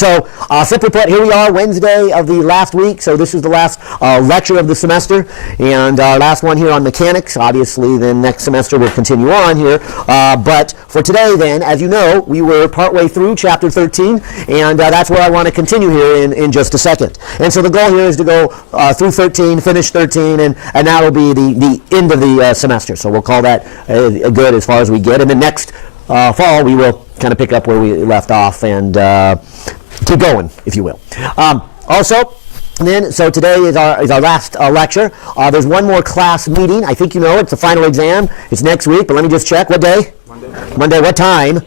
So simply put, here we are, Wednesday of the last week. So this is the last lecture of the semester, and our last one here on mechanics. Obviously, then next semester we'll continue on here. But for today, then, as you know, we were partway through chapter 13, and that's where I want to continue here in just a second. And so the goal here is to go through 13, finish 13, and that'll be the end of the semester. So we'll call that good as far as we get. And then next fall, we will kind of pick up where we left off and keep going, if you will. Also, then, so today is our last lecture. There's one more class meeting. I think you know it's the final exam. It's next week, but let me just check. What day? Monday. What time?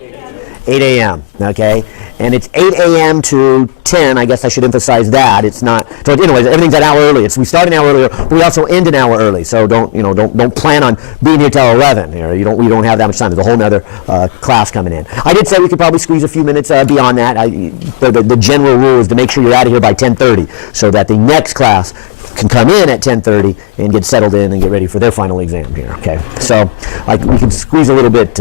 8 a.m. Okay, and it's 8 a.m. to 10. I guess I should emphasize that it's not. So, anyways, everything's an hour early. We start an hour earlier, but we also end an hour early. So don't plan on being here till 11. We don't have that much time. There's a whole other class coming in. I did say we could probably squeeze a few minutes beyond that. The general rule is to make sure you're out of here by 10:30, so that the next class can come in at 10:30 and get settled in and get ready for their final exam here. Okay, so we can squeeze a little bit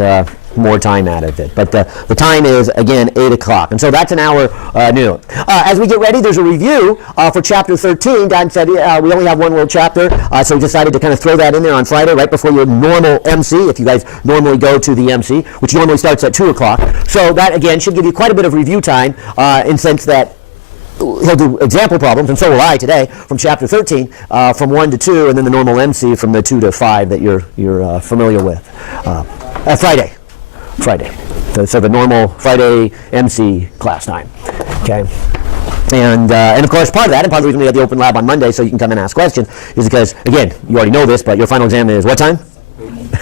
more time out of it, but the time is again 8 o'clock, and so that's an hour new. As we get ready, there's a review for chapter 13. Don said we only have one more chapter, so we decided to kind of throw that in there on Friday right before your normal MC, if you guys normally go to the MC, which normally starts at 2 o'clock. So that again should give you quite a bit of review time in the sense that he'll do example problems, and so will I today, from chapter 13, from 1 to 2, and then the normal MC from the 2 to 5 that you're familiar with. Friday. So the normal Friday MC class time. Okay. And of course, part of that, and part of the reason we have the open lab on Monday so you can come and ask questions, is because, again, you already know this, but your final exam is what time?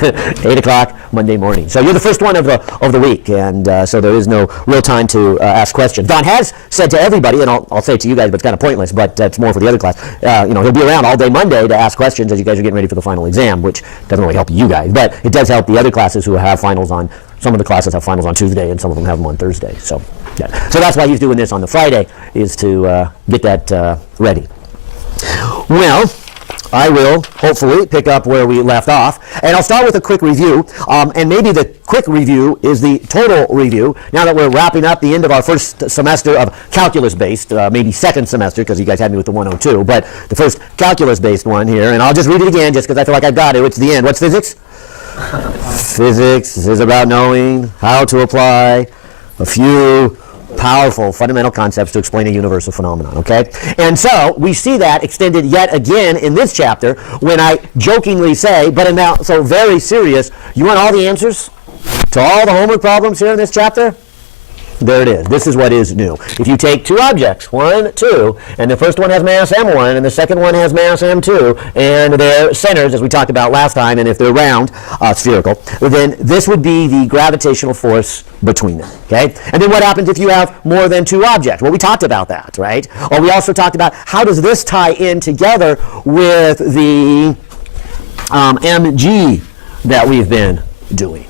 8 o'clock Monday morning. So you're the first one of the week, and so there is no real time to ask questions. Don has said to everybody, and I'll say it to you guys, but it's kind of pointless, but it's more for the other class, he'll be around all day Monday to ask questions as you guys are getting ready for the final exam, which doesn't really help you guys, but it does help the other classes who have finals on. Some of the classes have finals on Tuesday, and some of them have them on Thursday. So that's why he's doing this on the Friday, is to get that ready. Well, I will hopefully pick up where we left off, and I'll start with a quick review, and maybe the quick review is the total review, now that we're wrapping up the end of our first semester of calculus-based, maybe second semester, because you guys had me with the 102, but the first calculus-based one here, and I'll just read it again just because I feel like I've got it. It's the end. What's physics? Physics is about knowing how to apply a few powerful fundamental concepts to explain a universal phenomenon, okay? And so we see that extended yet again in this chapter when I jokingly say, but I'm now so very serious, you want all the answers to all the homework problems here in this chapter? There it is. This is what is new. If you take two objects, 1, 2, and the first one has mass m1 and the second one has mass m2, and their centers, as we talked about last time, and if they're round, spherical, then this would be the gravitational force between them, okay? And then what happens if you have more than two objects? Well, we talked about that, right? Or we also talked about how does this tie in together with the mg that we've been doing.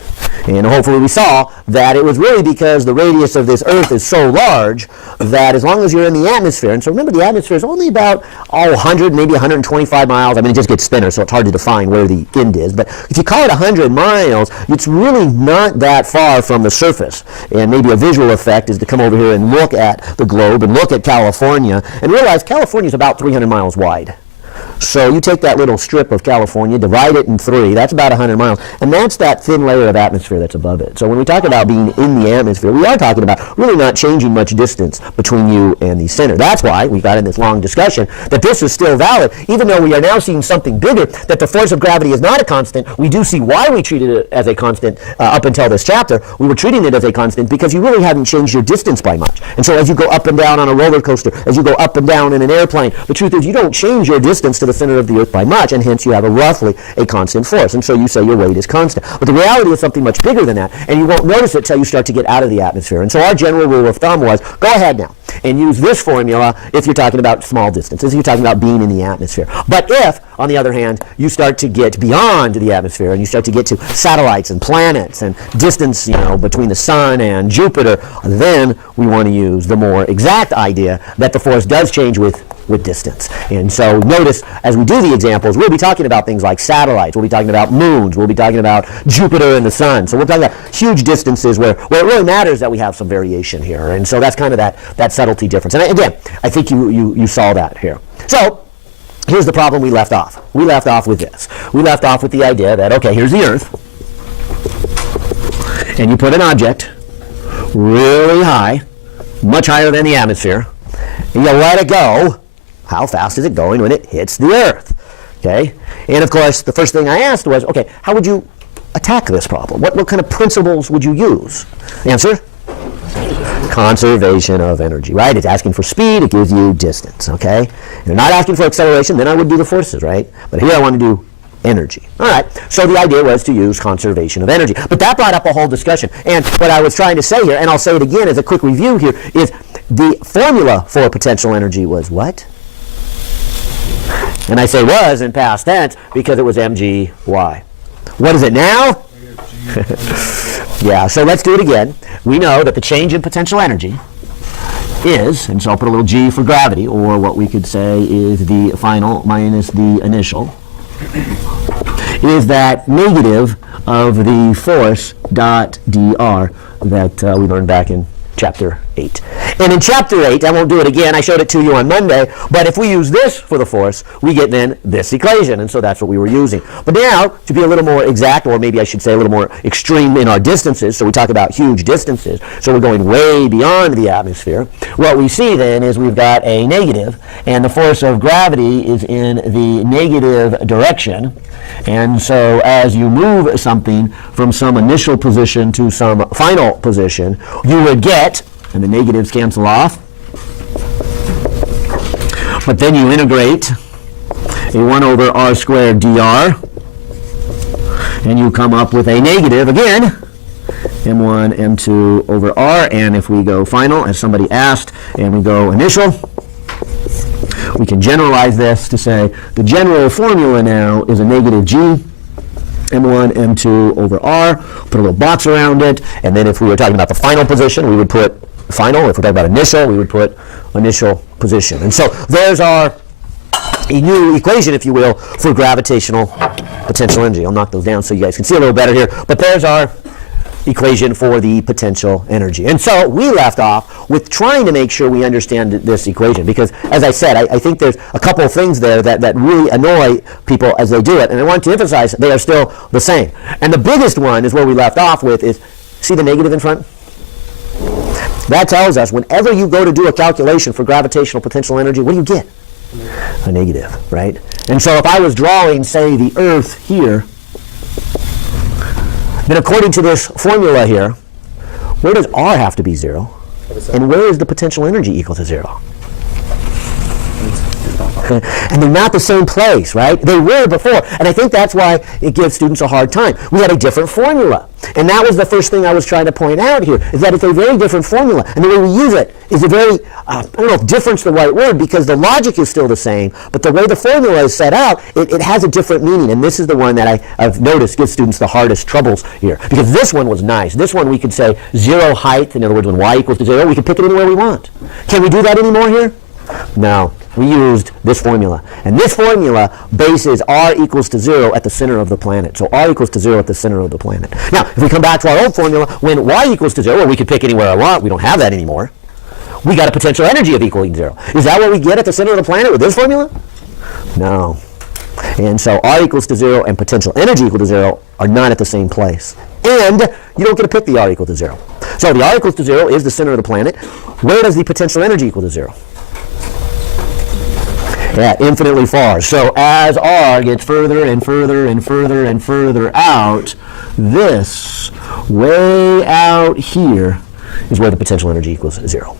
And hopefully we saw that it was really because the radius of this Earth is so large that as long as you're in the atmosphere, and so remember the atmosphere is only about 100, maybe 125 miles. I mean, it just gets thinner, so it's hard to define where the end is. But if you call it 100 miles, it's really not that far from the surface. And maybe a visual effect is to come over here and look at the globe and look at California and realize California is about 300 miles wide. So you take that little strip of California, divide it in 3, that's about 100 miles, and that's that thin layer of atmosphere that's above it. So when we talk about being in the atmosphere, we are talking about really not changing much distance between you and the center. That's why we got in this long discussion that this is still valid, even though we are now seeing something bigger, that the force of gravity is not a constant. We do see why we treated it as a constant up until this chapter. We were treating it as a constant because you really haven't changed your distance by much. And so as you go up and down on a roller coaster, as you go up and down in an airplane, the truth is you don't change your distance to the center of the Earth by much, and hence you have roughly a constant force, and so you say your weight is constant. But the reality is something much bigger than that, and you won't notice it till you start to get out of the atmosphere. And so our general rule of thumb was, go ahead now and use this formula if you're talking about small distances, if you're talking about being in the atmosphere. But if, on the other hand, you start to get beyond the atmosphere and you start to get to satellites and planets and distance, between the sun and Jupiter, then we want to use the more exact idea that the force does change with with distance. And so notice, as we do the examples, we'll be talking about things like satellites, we'll be talking about moons, we'll be talking about Jupiter and the sun. So we're talking about huge distances where it really matters that we have some variation here. And so that's kind of that subtlety difference. And again, I think you saw that here. So here's the problem we left off. We left off with this. We left off with the idea that, okay, here's the Earth, and you put an object really high, much higher than the atmosphere, and you let it go. How fast is it going when it hits the Earth? Okay? And of course, the first thing I asked was, okay, how would you attack this problem? What kind of principles would you use? Answer? Conservation of energy, right? It's asking for speed, it gives you distance, okay? You're not asking for acceleration, then I would do the forces, right? But here I want to do energy. All right, so the idea was to use conservation of energy. But that brought up a whole discussion. And what I was trying to say here, and I'll say it again as a quick review here, is the formula for potential energy was what? And I say was in past tense because it was mgy. What is it now? Yeah, so let's do it again. We know that the change in potential energy is, and so I'll put a little g for gravity, or what we could say is the final minus the initial, is that negative of the force dot dr that we learned back in chapter 8. And in chapter 8, I won't do it again, I showed it to you on Monday, but if we use this for the force, we get then this equation, and so that's what we were using. But now, to be a little more exact, or maybe I should say a little more extreme in our distances, so we talk about huge distances, so we're going way beyond the atmosphere, what we see then is we've got a negative, and the force of gravity is in the negative direction. And so as you move something from some initial position to some final position, you would get, and the negatives cancel off, but then you integrate a 1 over r squared dr, and you come up with a negative, again, m1, m2 over r, and if we go final, as somebody asked, and we go initial, we can generalize this to say the general formula now is a negative g, m1, m2 over r, put a little box around it, and then if we were talking about the final position, we would put final. If we're talking about initial, we would put initial position. And so there's a new equation, if you will, for gravitational potential energy. I'll knock those down so you guys can see a little better here, but there's our equation for the potential energy. And so we left off with trying to make sure we understand this equation, because as I said, I think there's a couple of things there that really annoy people as they do it, and I want to emphasize they are still the same. And the biggest one is where we left off with is, see the negative in front? That tells us whenever you go to do a calculation for gravitational potential energy, what do you get? A negative, right? And so if I was drawing, say, the Earth here, then according to this formula here, where does r have to be 0? And where is the potential energy equal to 0? And they're not the same place, right? They were before, and I think that's why it gives students a hard time. We had a different formula, and that was the first thing I was trying to point out here, is that it's a very different formula, and the way we use it is a very, I don't know if different's the right word, because the logic is still the same, but the way the formula is set out, it has a different meaning, and this is the one that I've noticed gives students the hardest troubles here, because this one was nice. This one we could say 0 height, in other words, when y equals to 0, we can pick it anywhere we want. Can we do that anymore here? No. We used this formula. And this formula bases r equals to 0 at the center of the planet. So r equals to 0 at the center of the planet. Now, if we come back to our old formula, when y equals to 0, well, we could pick anywhere I want. We don't have that anymore. We got a potential energy of equaling 0. Is that what we get at the center of the planet with this formula? No. And so r equals to 0 and potential energy equal to 0 are not at the same place. And you don't get to pick the r equal to 0. So the r equals to 0 is the center of the planet. Where does the potential energy equal to 0? Yeah, infinitely far. So as r gets further and further and further and further out, this way out here is where the potential energy equals 0.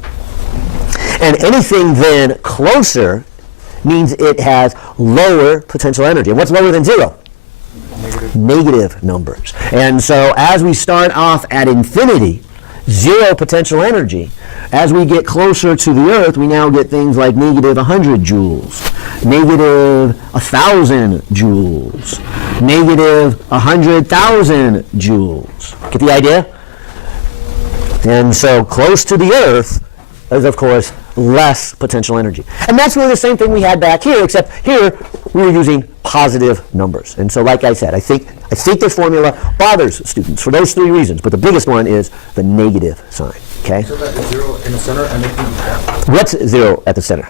And anything then closer means it has lower potential energy. And what's lower than 0? Negative numbers. And so as we start off at infinity, 0 potential energy, as we get closer to the Earth, we now get things like negative 100 joules, negative 1,000 joules, negative 100,000 joules. Get the idea? And so close to the Earth, is, of course, less potential energy. And that's really the same thing we had back here, except here we were using positive numbers. And so, like I said, I think this formula bothers students for those three reasons, but the biggest one is the negative sign. Okay? So that is 0 in the center and making What's 0 at the center?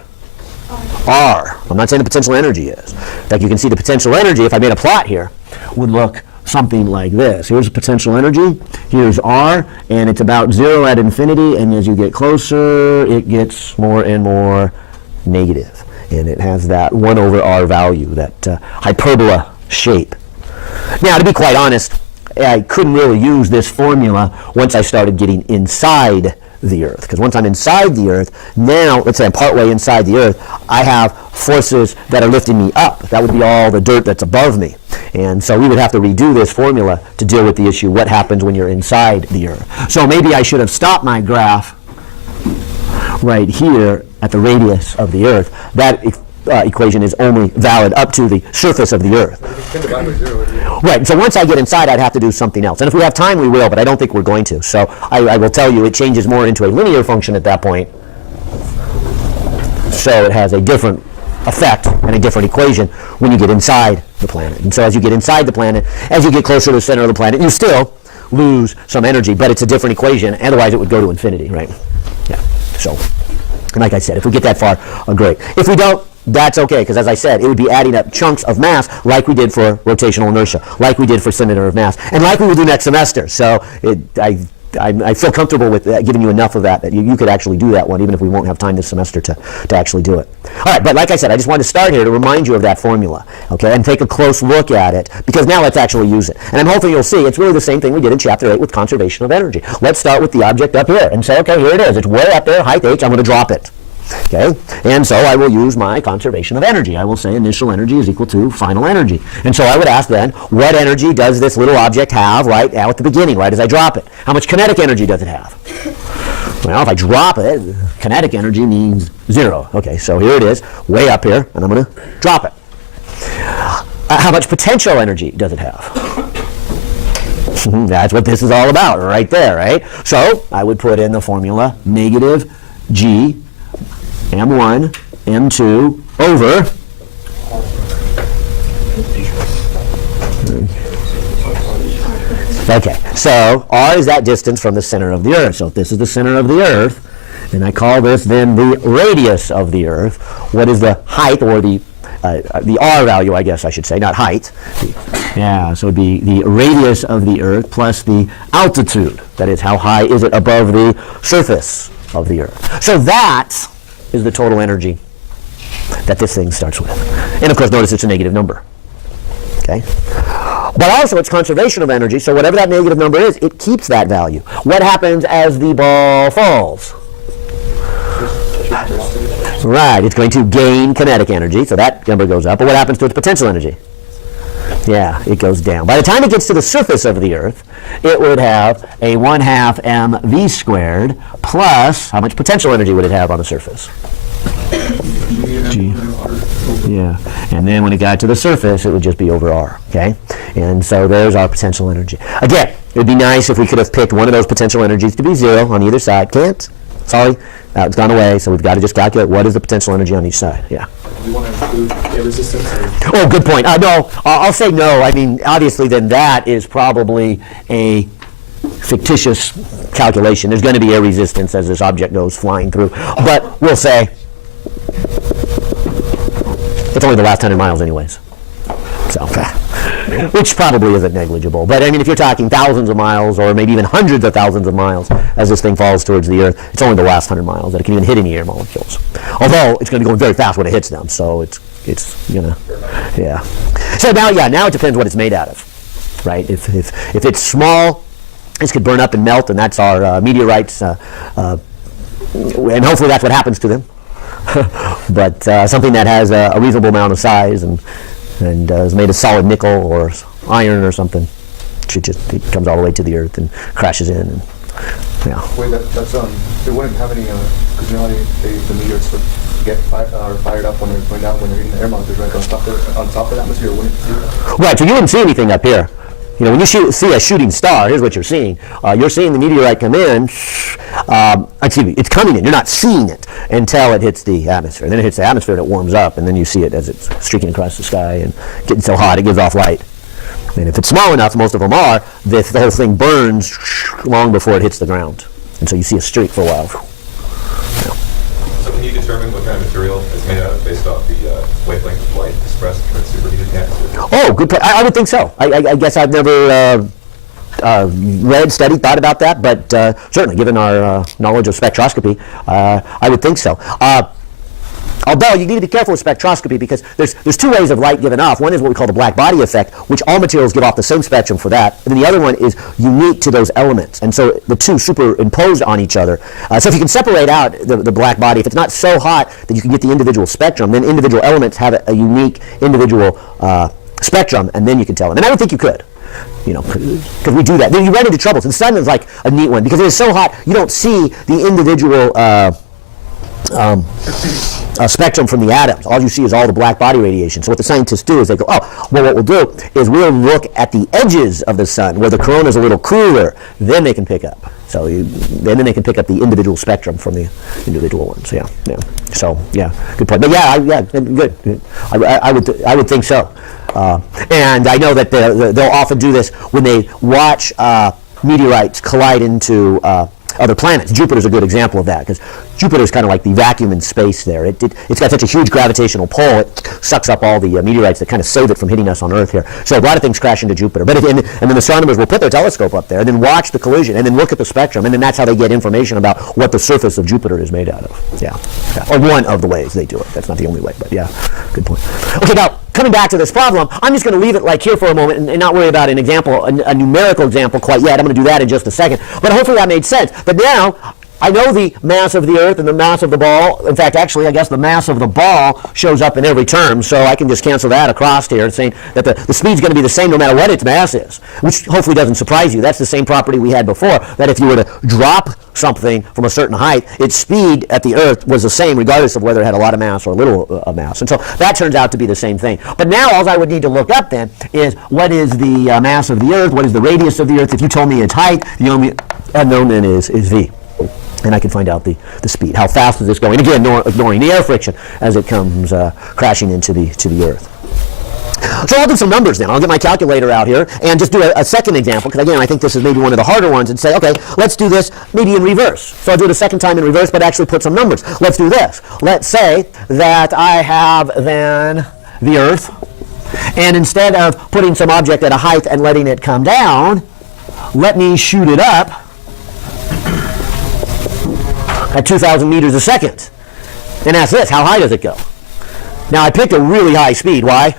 R. I'm not saying the potential energy is. In fact, you can see the potential energy, if I made a plot here, would look something like this. Here's the potential energy, here's R, and it's about 0 at infinity, and as you get closer, it gets more and more negative. And it has that 1 over R value, that hyperbola shape. Now, to be quite honest, I couldn't really use this formula once I started getting inside the Earth. Because once I'm inside the Earth, now, let's say I'm partway inside the Earth, I have forces that are lifting me up. That would be all the dirt that's above me. And so we would have to redo this formula to deal with the issue, what happens when you're inside the Earth. So maybe I should have stopped my graph right here at the radius of the Earth. That equation is only valid up to the surface of the Earth. Right, so once I get inside, I'd have to do something else. And if we have time, we will, but I don't think we're going to. So I will tell you, it changes more into a linear function at that point. So it has a different effect and a different equation when you get inside the planet. And so as you get inside the planet, as you get closer to the center of the planet, you still lose some energy, but it's a different equation. Otherwise, it would go to infinity, right? Yeah, so, and like I said, if we get that far, great. If we don't, that's okay, because as I said, it would be adding up chunks of mass like we did for rotational inertia, like we did for center of mass, and like we will do next semester. So I feel comfortable with giving you enough of that you could actually do that one, even if we won't have time this semester to actually do it. All right, but like I said, I just wanted to start here to remind you of that formula, okay, and take a close look at it, because now let's actually use it. And I'm hoping you'll see it's really the same thing we did in Chapter 8 with conservation of energy. Let's start with the object up here and say, okay, here it is. It's way up there, height h, I'm going to drop it. Okay, and so I will use my conservation of energy. I will say initial energy is equal to final energy. And so I would ask then, what energy does this little object have right now at the beginning, right as I drop it? How much kinetic energy does it have? Well, if I drop it, kinetic energy means 0. Okay, so here it is, way up here, and I'm going to drop it. How much potential energy does it have? That's what this is all about, right there, right? So I would put in the formula negative G M1, M2 over okay, so R is that distance from the center of the Earth. So if this is the center of the Earth, and I call this then the radius of the Earth, what is the height, or the R value, I guess I should say, not height. Yeah, so it would be the radius of the Earth plus the altitude. That is, how high is it above the surface of the Earth. So that is the total energy that this thing starts with. And of course, notice it's a negative number. Okay? But also it's conservation of energy, so whatever that negative number is, it keeps that value. What happens as the ball falls? Right, it's going to gain kinetic energy, so that number goes up. But what happens to its potential energy? Yeah, it goes down. By the time it gets to the surface of the Earth, it would have a 1/2 mv squared plus, how much potential energy would it have on the surface? G. Yeah, and then when it got to the surface, it would just be over R, okay? And so there's our potential energy. Again, it would be nice if we could have picked one of those potential energies to be 0 on either side. Can't. Sorry, it's gone away, so we've got to just calculate what is the potential energy on each side. Yeah. Do you want to include a resistance? Oh, good point. No, I'll say no. I mean, obviously, then that is probably a fictitious calculation. There's going to be a resistance as this object goes flying through. But we'll say it's only the last 100 miles anyways. So, which probably isn't negligible. But I mean, if you're talking thousands of miles or maybe even hundreds of thousands of miles as this thing falls towards the Earth, it's only the last 100 miles that it can even hit any air molecules. Although it's going to be going very fast when it hits them, so it's gonna, yeah. So now it depends what it's made out of, right? If it's small, this could burn up and melt, and that's our meteorites, and hopefully that's what happens to them. But something that has a reasonable amount of size and is made of solid nickel or iron or something, it comes all the way to the Earth and crashes in. And, yeah. Wait, they wouldn't have any, because you know how the meteors would get fired up when they're going down when they're hitting the air molecules, right? On top of the atmosphere, wouldn't see that? Right, so you wouldn't see anything up here. You know, when you see a shooting star, here's what you're seeing. You're seeing the meteorite come in. Excuse me, it's coming in. You're not seeing it until it hits the atmosphere. And then it hits the atmosphere and it warms up, and then you see it as it's streaking across the sky and getting so hot it gives off light. And if it's small enough, most of them are, the whole thing burns long before it hits the ground. And so you see a streak for a while. So can you determine what kind of material it's made out of based off the wavelength of light expressed in the superheated atmosphere? Oh, good point. I would think so. I guess I've never read, studied, thought about that, but certainly, given our knowledge of spectroscopy, I would think so. Although you need to be careful with spectroscopy because there's two ways of light given off. One is what we call the black body effect, which all materials give off the same spectrum for that. And then the other one is unique to those elements. And so the two superimpose on each other. So if you can separate out the black body, if it's not so hot that you can get the individual spectrum, then individual elements have a unique individual spectrum, and then you can tell them. And I would think you could. You know, because we do that. Then you run into troubles. And the sun is like a neat one because it is so hot you don't see the individual spectrum from the atoms. All you see is all the black body radiation. So what the scientists do is they go, oh, well, what we'll do is we'll look at the edges of the sun where the corona is a little cooler. Then they can pick up. So then they can pick up the individual spectrum from the individual ones. Yeah. So yeah, good point. But yeah, good. I would think so. And I know that they'll often do this when they watch meteorites collide into other planets. Jupiter's a good example of that because Jupiter's kind of like the vacuum in space there. It's got such a huge gravitational pull, it sucks up all the meteorites that kind of save it from hitting us on Earth here. So a lot of things crash into Jupiter. But and then astronomers will put their telescope up there and then watch the collision and then look at the spectrum, and then that's how they get information about what the surface of Jupiter is made out of. Yeah. Or one of the ways they do it. That's not the only way, but yeah, good point. Okay, now coming back to this problem, I'm just going to leave it like here for a moment and not worry about an example, a numerical example quite yet. I'm going to do that in just a second. But hopefully that made sense. But now I know the mass of the Earth and the mass of the ball. In fact, actually, I guess the mass of the ball shows up in every term, so I can just cancel that across here, saying that the speed's going to be the same no matter what its mass is, which hopefully doesn't surprise you. That's the same property we had before, that if you were to drop something from a certain height, its speed at the Earth was the same regardless of whether it had a lot of mass or a little mass. And so that turns out to be the same thing. But now all I would need to look up then is what is the mass of the Earth, what is the radius of the Earth. If you told me its height, the only unknown then is v. And I can find out the speed. How fast is this going? Again, ignoring the air friction as it comes crashing into the Earth. So I'll do some numbers then. I'll get my calculator out here and just do a second example, because again, I think this is maybe one of the harder ones, and say, okay, let's do this maybe in reverse. So I'll do it a second time in reverse, but actually put some numbers. Let's do this. Let's say that I have then the Earth, and instead of putting some object at a height and letting it come down, let me shoot it up at 2,000 meters a second. And ask this, how high does it go? Now I picked a really high speed. Why?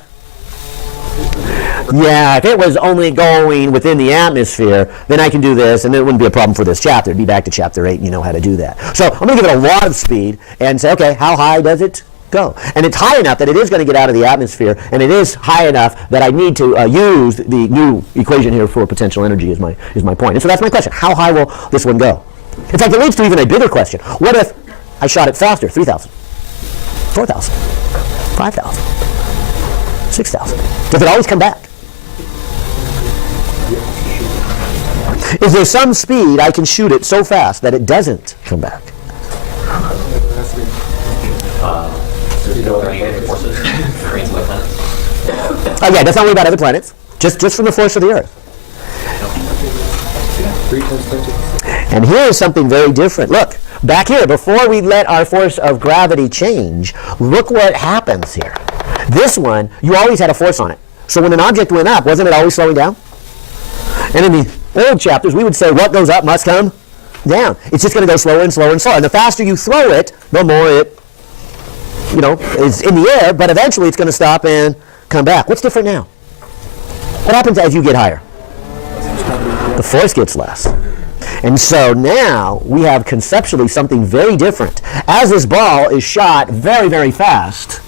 Yeah, if it was only going within the atmosphere, then I can do this, and it wouldn't be a problem for this chapter. It'd be back to chapter 8, and you know how to do that. So I'm going to give it a lot of speed and say, okay, how high does it go? And it's high enough that it is going to get out of the atmosphere, and it is high enough that I need to use the new equation here for potential energy is my point. And so that's my question. How high will this one go? In fact, it leads to even a bigger question. What if I shot it faster? 3,000, 4,000, 5,000, 6,000. Does it always come back? Is there some speed I can shoot it so fast that it doesn't come back? Yeah, that's not only about other planets. Just from the force of the Earth. And here is something very different. Look, back here, before we let our force of gravity change, look what happens here. This one, you always had a force on it. So when an object went up, wasn't it always slowing down? And in the old chapters, we would say what goes up must come down. It's just going to go slower and slower and slower. And the faster you throw it, the more it, is in the air, but eventually it's going to stop and come back. What's different now? What happens as you get higher? The force gets less. And so now we have conceptually something very different. As this ball is shot very, very fast,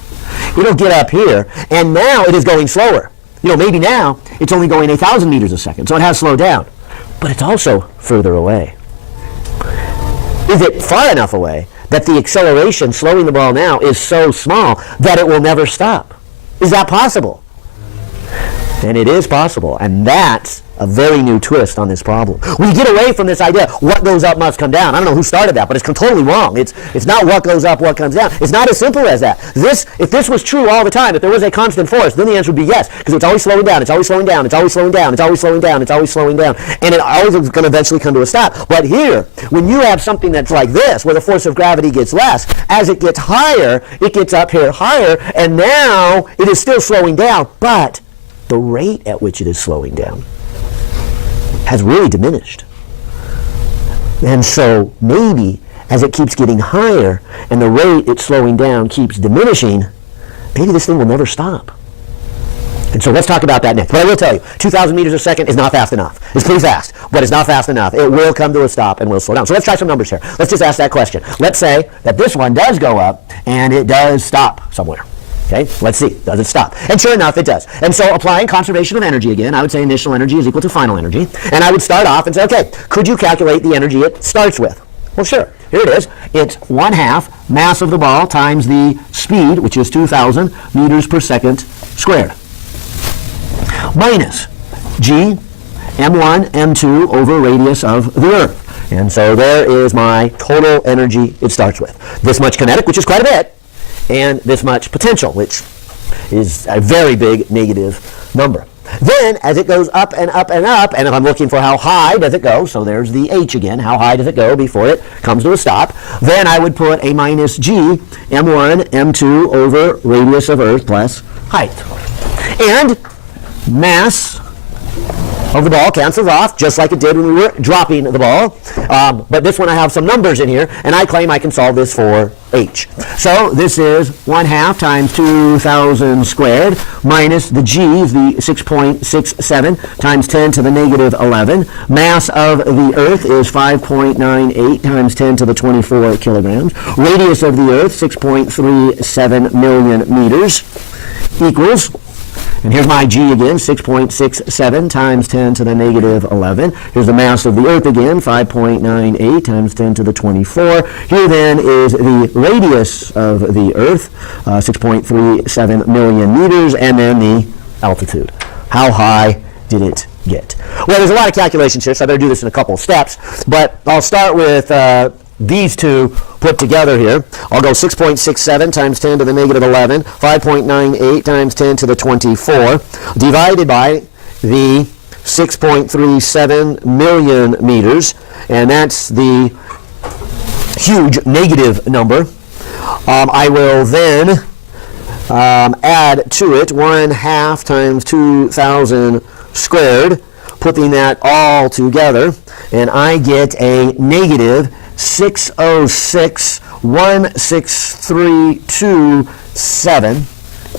it'll get up here, and now it is going slower. Maybe now it's only going 1,000 meters a second, so it has slowed down. But it's also further away. Is it far enough away that the acceleration slowing the ball now is so small that it will never stop? Is that possible? And it is possible, and that's a very new twist on this problem. We get away from this idea, what goes up must come down. I don't know who started that, but it's totally wrong. It's not what goes up, what comes down. It's not as simple as that. If this was true all the time, if there was a constant force, then the answer would be yes, because it's always slowing down, it's always slowing down, it's always slowing down, it's always slowing down, it's always slowing down, and it always is going to eventually come to a stop. But here, when you have something that's like this, where the force of gravity gets less, as it gets higher, it gets up here higher, and now it is still slowing down, but the rate at which it is slowing down has really diminished. And so maybe as it keeps getting higher and the rate it's slowing down keeps diminishing, maybe this thing will never stop. And so let's talk about that next. But I will tell you, 2,000 meters a second is not fast enough. It's pretty fast, but it's not fast enough. It will come to a stop and will slow down. So let's try some numbers here. Let's just ask that question. Let's say that this one does go up and it does stop somewhere. Okay, let's see, does it stop? And sure enough, it does. And so applying conservation of energy again, I would say initial energy is equal to final energy. And I would start off and say, okay, could you calculate the energy it starts with? Well, sure, here it is. It's 1/2 mass of the ball times the speed, which is 2,000 meters per second squared, minus g m1, m2 over radius of the Earth. And so there is my total energy it starts with. This much kinetic, which is quite a bit, and this much potential, which is a very big negative number. Then, as it goes up and up and up, and if I'm looking for how high does it go, so there's the h again, how high does it go before it comes to a stop, then I would put a minus g m1, m2 over radius of Earth plus height. And mass of the ball cancels off, just like it did when we were dropping the ball. But this one I have some numbers in here, and I claim I can solve this for h. So this is 1/2 times 2,000 squared minus the g, the 6.67 times 10 to the negative 11. Mass of the Earth is 5.98 times 10 to the 24 kilograms. Radius of the Earth, 6.37 million meters, equals, and here's my g again, 6.67 times 10 to the negative 11. Here's the mass of the Earth again, 5.98 times 10 to the 24. Here then is the radius of the Earth, 6.37 million meters, and then the altitude. How high did it get? Well, there's a lot of calculations here, so I better do this in a couple of steps. But I'll start with these two put together here. I'll go 6.67 times 10 to the negative 11, 5.98 times 10 to the 24, divided by the 6.37 million meters, and that's the huge negative number. I will then add to it 1/2 times 2,000 squared, putting that all together, and I get a negative 606.16327,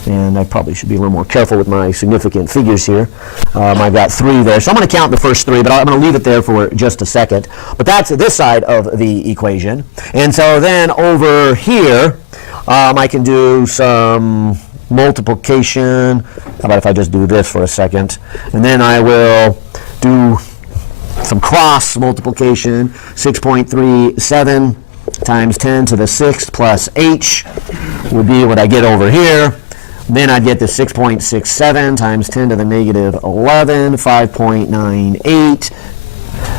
and I probably should be a little more careful with my significant figures here. I've got 3 there, so I'm going to count the first 3, but I'm going to leave it there for just a second. But that's this side of the equation, and so then over here I can do some multiplication. How about if I just do this for a second, and then I will do some cross multiplication. 6.37 times 10 to the 6th plus h would be what I get over here. Then I'd get the 6.67 times 10 to the negative 11, 5.98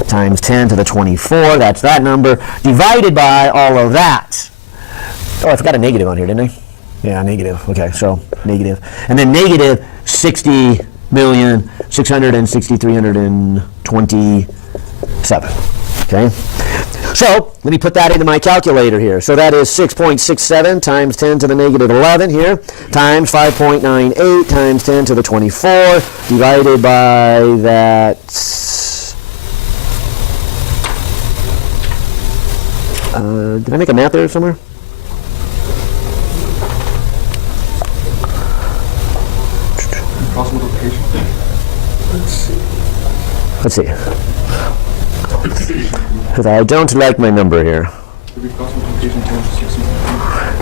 times 10 to the 24, that's that number, divided by all of that. Oh, I forgot a negative on here, didn't I? Yeah, negative. Okay, so negative. And then negative 60,660,327. Okay? So, let me put that into my calculator here. So that is 6.67 times 10 to the negative 11 here, times 5.98 times 10 to the 24, divided by that. Did I make a math there somewhere? Cross multiplication? Let's see. Because I don't like my number here.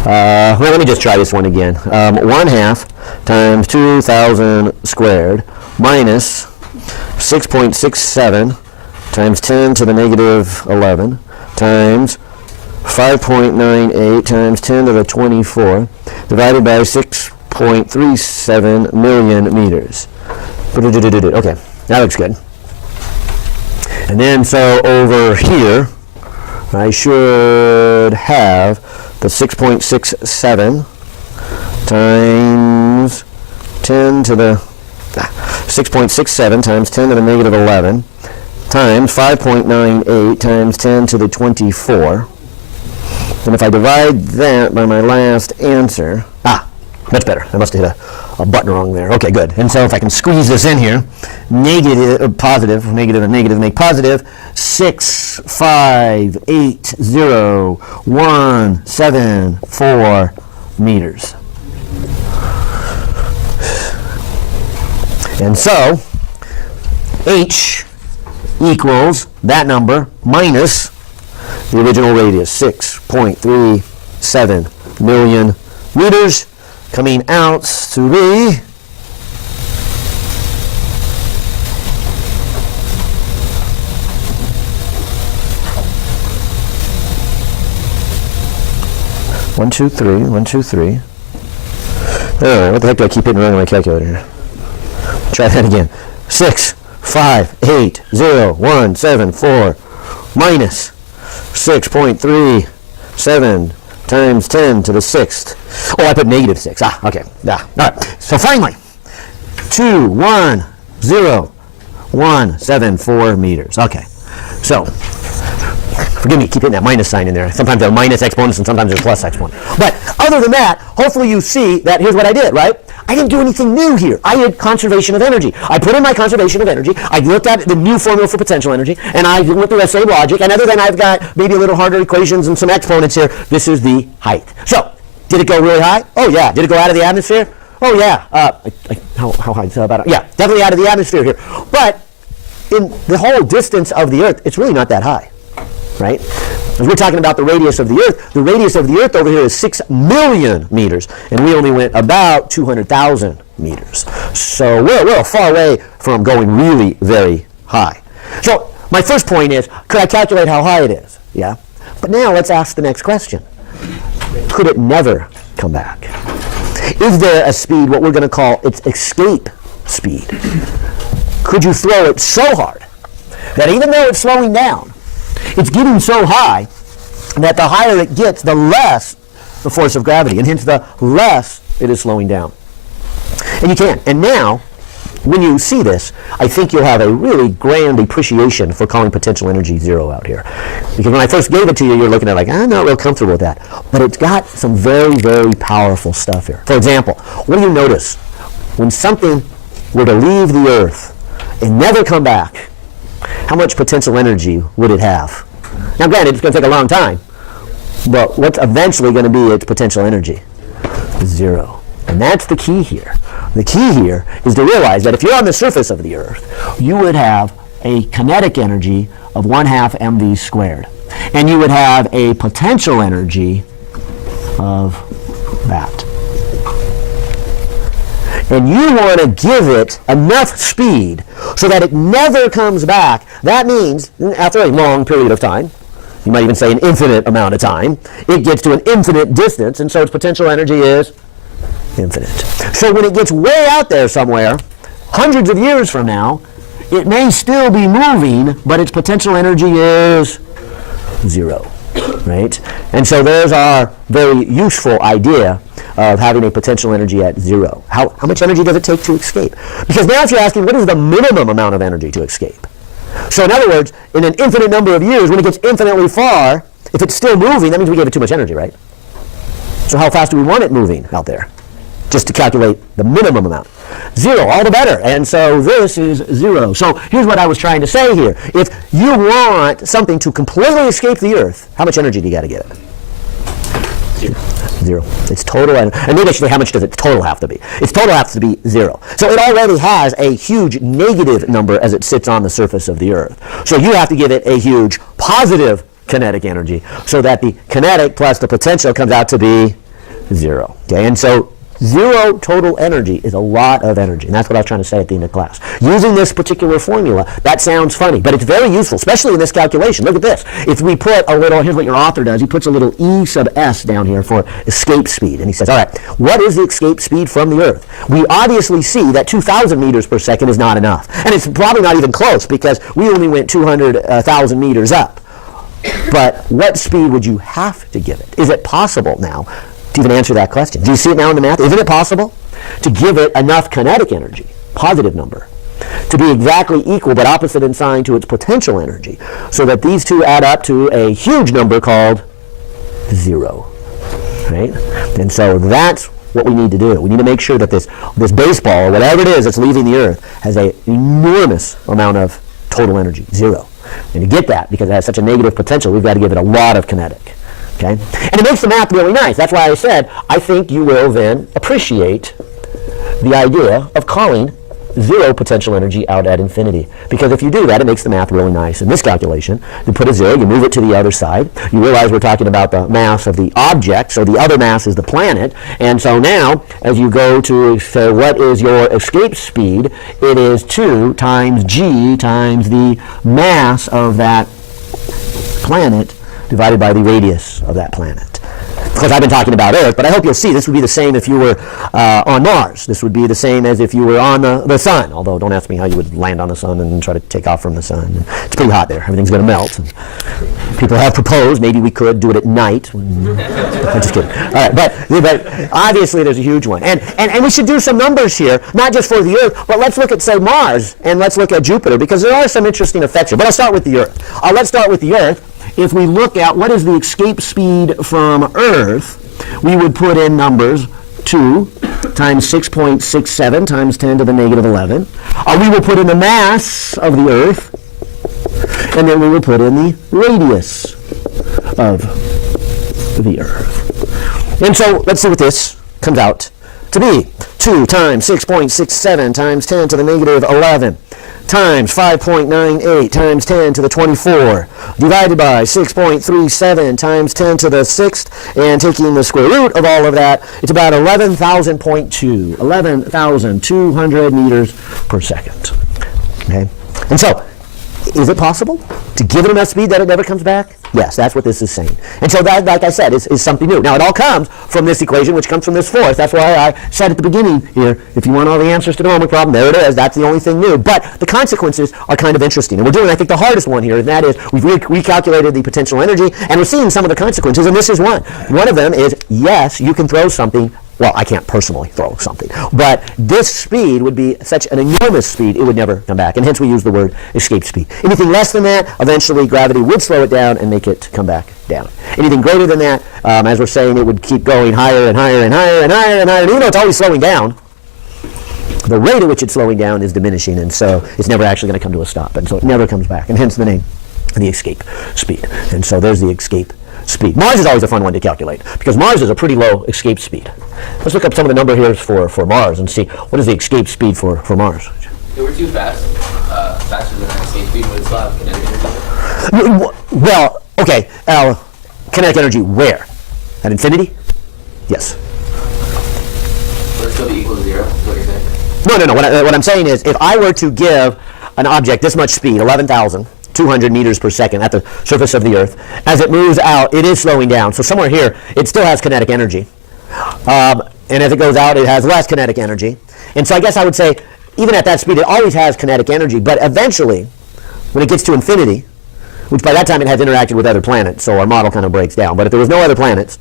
Well, let me just try this one again. 1/2 times 2,000 squared minus 6.67 times 10 to the negative 11 times 5.98 times 10 to the 24 divided by 6.37 million meters. Okay, that looks good. And then so over here, I should have the 6.67 times 10 to the 6.67 times 10 to the negative 11 times 5.98 times 10 to the 24. And if I divide that by my last answer, much better. I must have hit a button wrong there. Okay, good. And so if I can squeeze this in here, positive, negative and negative make positive, 6,5,8,0,1,7,4 meters. And so h equals that number minus the original radius, 6.37 million meters, coming out to be 1, 2, 3, 1, 2, 3. All right, what the heck do I keep hitting wrong on my calculator here? Try that again. 6, 5, 8, 0, 1, 7, 4 minus 6.37 times 10 to the 6th. Oh, I put negative 6. Okay. All right. So finally, 2,1,0,1,7,4 meters. Okay. So, forgive me, keep hitting that minus sign in there. Sometimes there are minus exponents and sometimes there's plus exponents. But other than that, hopefully you see that here's what I did, right? I didn't do anything new here. I did conservation of energy. I put in my conservation of energy. I looked at the new formula for potential energy, and I went through the same logic. And other than I've got maybe a little harder equations and some exponents here, this is the height. So, did it go really high? Oh, yeah. Did it go out of the atmosphere? Oh, yeah. How high is that about? Yeah, definitely out of the atmosphere here. But in the whole distance of the Earth, it's really not that high, right? As we're talking about the radius of the Earth over here is 6 million meters, and we only went about 200,000 meters. So we're far away from going really very high. So my first point is, could I calculate how high it is? Yeah. But now let's ask the next question. Could it never come back? Is there a speed, what we're going to call its escape speed? Could you throw it so hard that even though it's slowing down, it's getting so high that the higher it gets, the less the force of gravity, and hence the less it is slowing down. And you can. And now, when you see this, I think you'll have a really grand appreciation for calling potential energy zero out here. Because when I first gave it to you, you're looking at it like, I'm not real comfortable with that. But it's got some very, very powerful stuff here. For example, what do you notice? When something were to leave the Earth and never come back, how much potential energy would it have? Now, granted, it's going to take a long time, but what's eventually going to be its potential energy? Zero. And that's the key here. The key here is to realize that if you're on the surface of the Earth, you would have a kinetic energy of 1/2 mv squared. And you would have a potential energy of that. And you want to give it enough speed so that it never comes back. That means, after a long period of time, you might even say an infinite amount of time, it gets to an infinite distance, and so its potential energy is infinite. So when it gets way out there somewhere, hundreds of years from now, it may still be moving, but its potential energy is zero, right? And so there's our very useful idea of having a potential energy at zero. How much energy does it take to escape? Because now if you're asking, what is the minimum amount of energy to escape? So in other words, in an infinite number of years, when it gets infinitely far, if it's still moving, that means we gave it too much energy, right? So how fast do we want it moving out there? Just to calculate the minimum amount. Zero, all the better. And so this is zero. So here's what I was trying to say here. If you want something to completely escape the Earth, how much energy do you got to give it? Zero. It's total, and maybe I should say how much does its total have to be? Its total has to be zero. So it already has a huge negative number as it sits on the surface of the Earth. So you have to give it a huge positive kinetic energy so that the kinetic plus the potential comes out to be zero. Okay, and so Zero total energy is a lot of energy, and that's what I was trying to say at the end of class. Using this particular formula, that sounds funny, but it's very useful, especially in this calculation. Look at this. If we put a little, here's what your author does, he puts a little E sub s down here for escape speed, and he says, all right, what is the escape speed from the Earth? We obviously see that 2,000 meters per second is not enough, and it's probably not even close because we only went 200,000 meters up. But what speed would you have to give it? Is it possible now to even answer that question? Do you see it now in the math? Isn't it possible to give it enough kinetic energy, positive number, to be exactly equal but opposite in sign to its potential energy, so that these two add up to a huge number called 0, right? And so that's what we need to do. We need to make sure that this baseball, or whatever it is that's leaving the Earth, has an enormous amount of total energy, 0. And to get that, because it has such a negative potential, we've got to give it a lot of kinetic. Okay? And it makes the math really nice. That's why I said, I think you will then appreciate the idea of calling 0 potential energy out at infinity. Because if you do that, it makes the math really nice. In this calculation, you put a 0, you move it to the other side. You realize we're talking about the mass of the object, so the other mass is the planet. And so now, as you go to say, what is your escape speed? It is 2 times g times the mass of that planet divided by the radius of that planet. Of course, I've been talking about Earth, but I hope you'll see this would be the same if you were on Mars. This would be the same as if you were on the Sun, although don't ask me how you would land on the Sun and try to take off from the Sun. It's pretty hot there. Everything's going to melt. And people have proposed maybe we could do it at night. I'm just kidding. All right, but obviously there's a huge one. And we should do some numbers here, not just for the Earth, but let's look at, say, Mars, and let's look at Jupiter, because there are some interesting effects here. But I'll start with the Earth. Let's start with the Earth. If we look at what is the escape speed from Earth, we would put in numbers 2 times 6.67 times 10 to the negative 11. We will put in the mass of the Earth, and then we will put in the radius of the Earth. And so let's see what this comes out to be. 2 times 6.67 times 10 to the negative 11. Times 5.98 times 10 to the 24 divided by 6.37 times 10 to the 6th, and taking the square root of all of that, it's about 11,200 meters per second. Okay? And so, is it possible to give it enough speed that it never comes back? Yes, that's what this is saying. And so that, like I said, is something new. Now, it all comes from this equation, which comes from this force. That's why I said at the beginning here, if you want all the answers to the homework problem, there it is. That's the only thing new. But the consequences are kind of interesting. And we're doing, I think, the hardest one here, and that is we've recalculated the potential energy, and we're seeing some of the consequences, and this is one. One of them is, yes, you can throw something. Well, I can't personally throw something, but this speed would be such an enormous speed, it would never come back, and hence we use the word escape speed. Anything less than that, eventually gravity would slow it down and make it come back down. Anything greater than that, as we're saying, it would keep going higher and higher and higher and higher and higher, and even though it's always slowing down, the rate at which it's slowing down is diminishing, and so it's never actually going to come to a stop, and so it never comes back, and hence the name, the escape speed. And so there's the escape speed. Mars is always a fun one to calculate because Mars is a pretty low escape speed. Let's look up some of the number here for Mars and see what is the escape speed for Mars. They were too fast, faster than that escape speed, would still have kinetic energy. Well, okay, kinetic energy where? At infinity? Yes. Would it still be equal to 0, is what you're saying? No. What I'm saying is if I were to give an object this much speed, 11,200 meters per second at the surface of the Earth, as it moves out, it is slowing down. So somewhere here, it still has kinetic energy. And as it goes out, it has less kinetic energy. And so I guess I would say, even at that speed, it always has kinetic energy. But eventually, when it gets to infinity, which by that time it has interacted with other planets, so our model kind of breaks down. But if there was no other planets,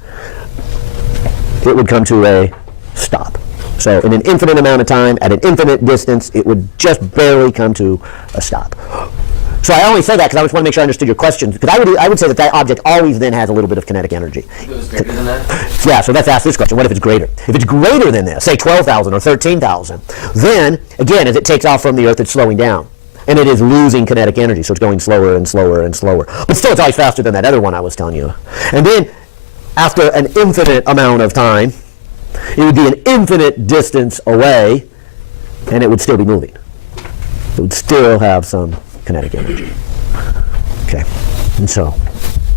it would come to a stop. So in an infinite amount of time, at an infinite distance, it would just barely come to a stop. So I only say that because I just want to make sure I understood your question. Because I would say that object always then has a little bit of kinetic energy. If it was greater than that? Yeah, so let's ask this question. What if it's greater? If it's greater than this, say 12,000 or 13,000, then, again, as it takes off from the Earth, it's slowing down. And it is losing kinetic energy, so it's going slower and slower and slower. But still, it's always faster than that other one I was telling you. And then, after an infinite amount of time, it would be an infinite distance away, and it would still be moving. It would still have some kinetic energy. Okay, and so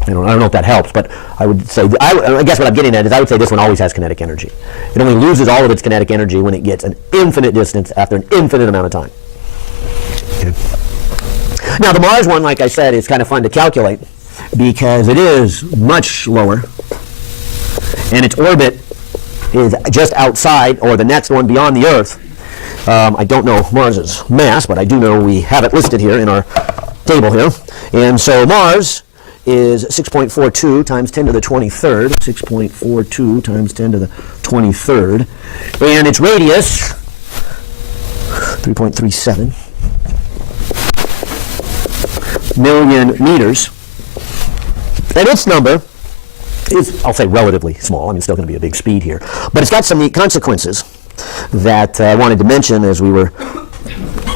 I don't know if that helps, but I would say, I guess what I'm getting at is I would say this one always has kinetic energy. It only loses all of its kinetic energy when it gets an infinite distance after an infinite amount of time. Okay. Now the Mars one, like I said, is kind of fun to calculate because it is much lower and its orbit is just outside, or the next one beyond the Earth. I don't know Mars's mass, but I do know we have it listed here in our table here. And so Mars is 6.42 times 10 to the 23rd, 6.42 times 10 to the 23rd, and its radius, 3.37 million meters, and its number is, I'll say, relatively small. I mean, it's still going to be a big speed here, but it's got some neat consequences that I wanted to mention as we were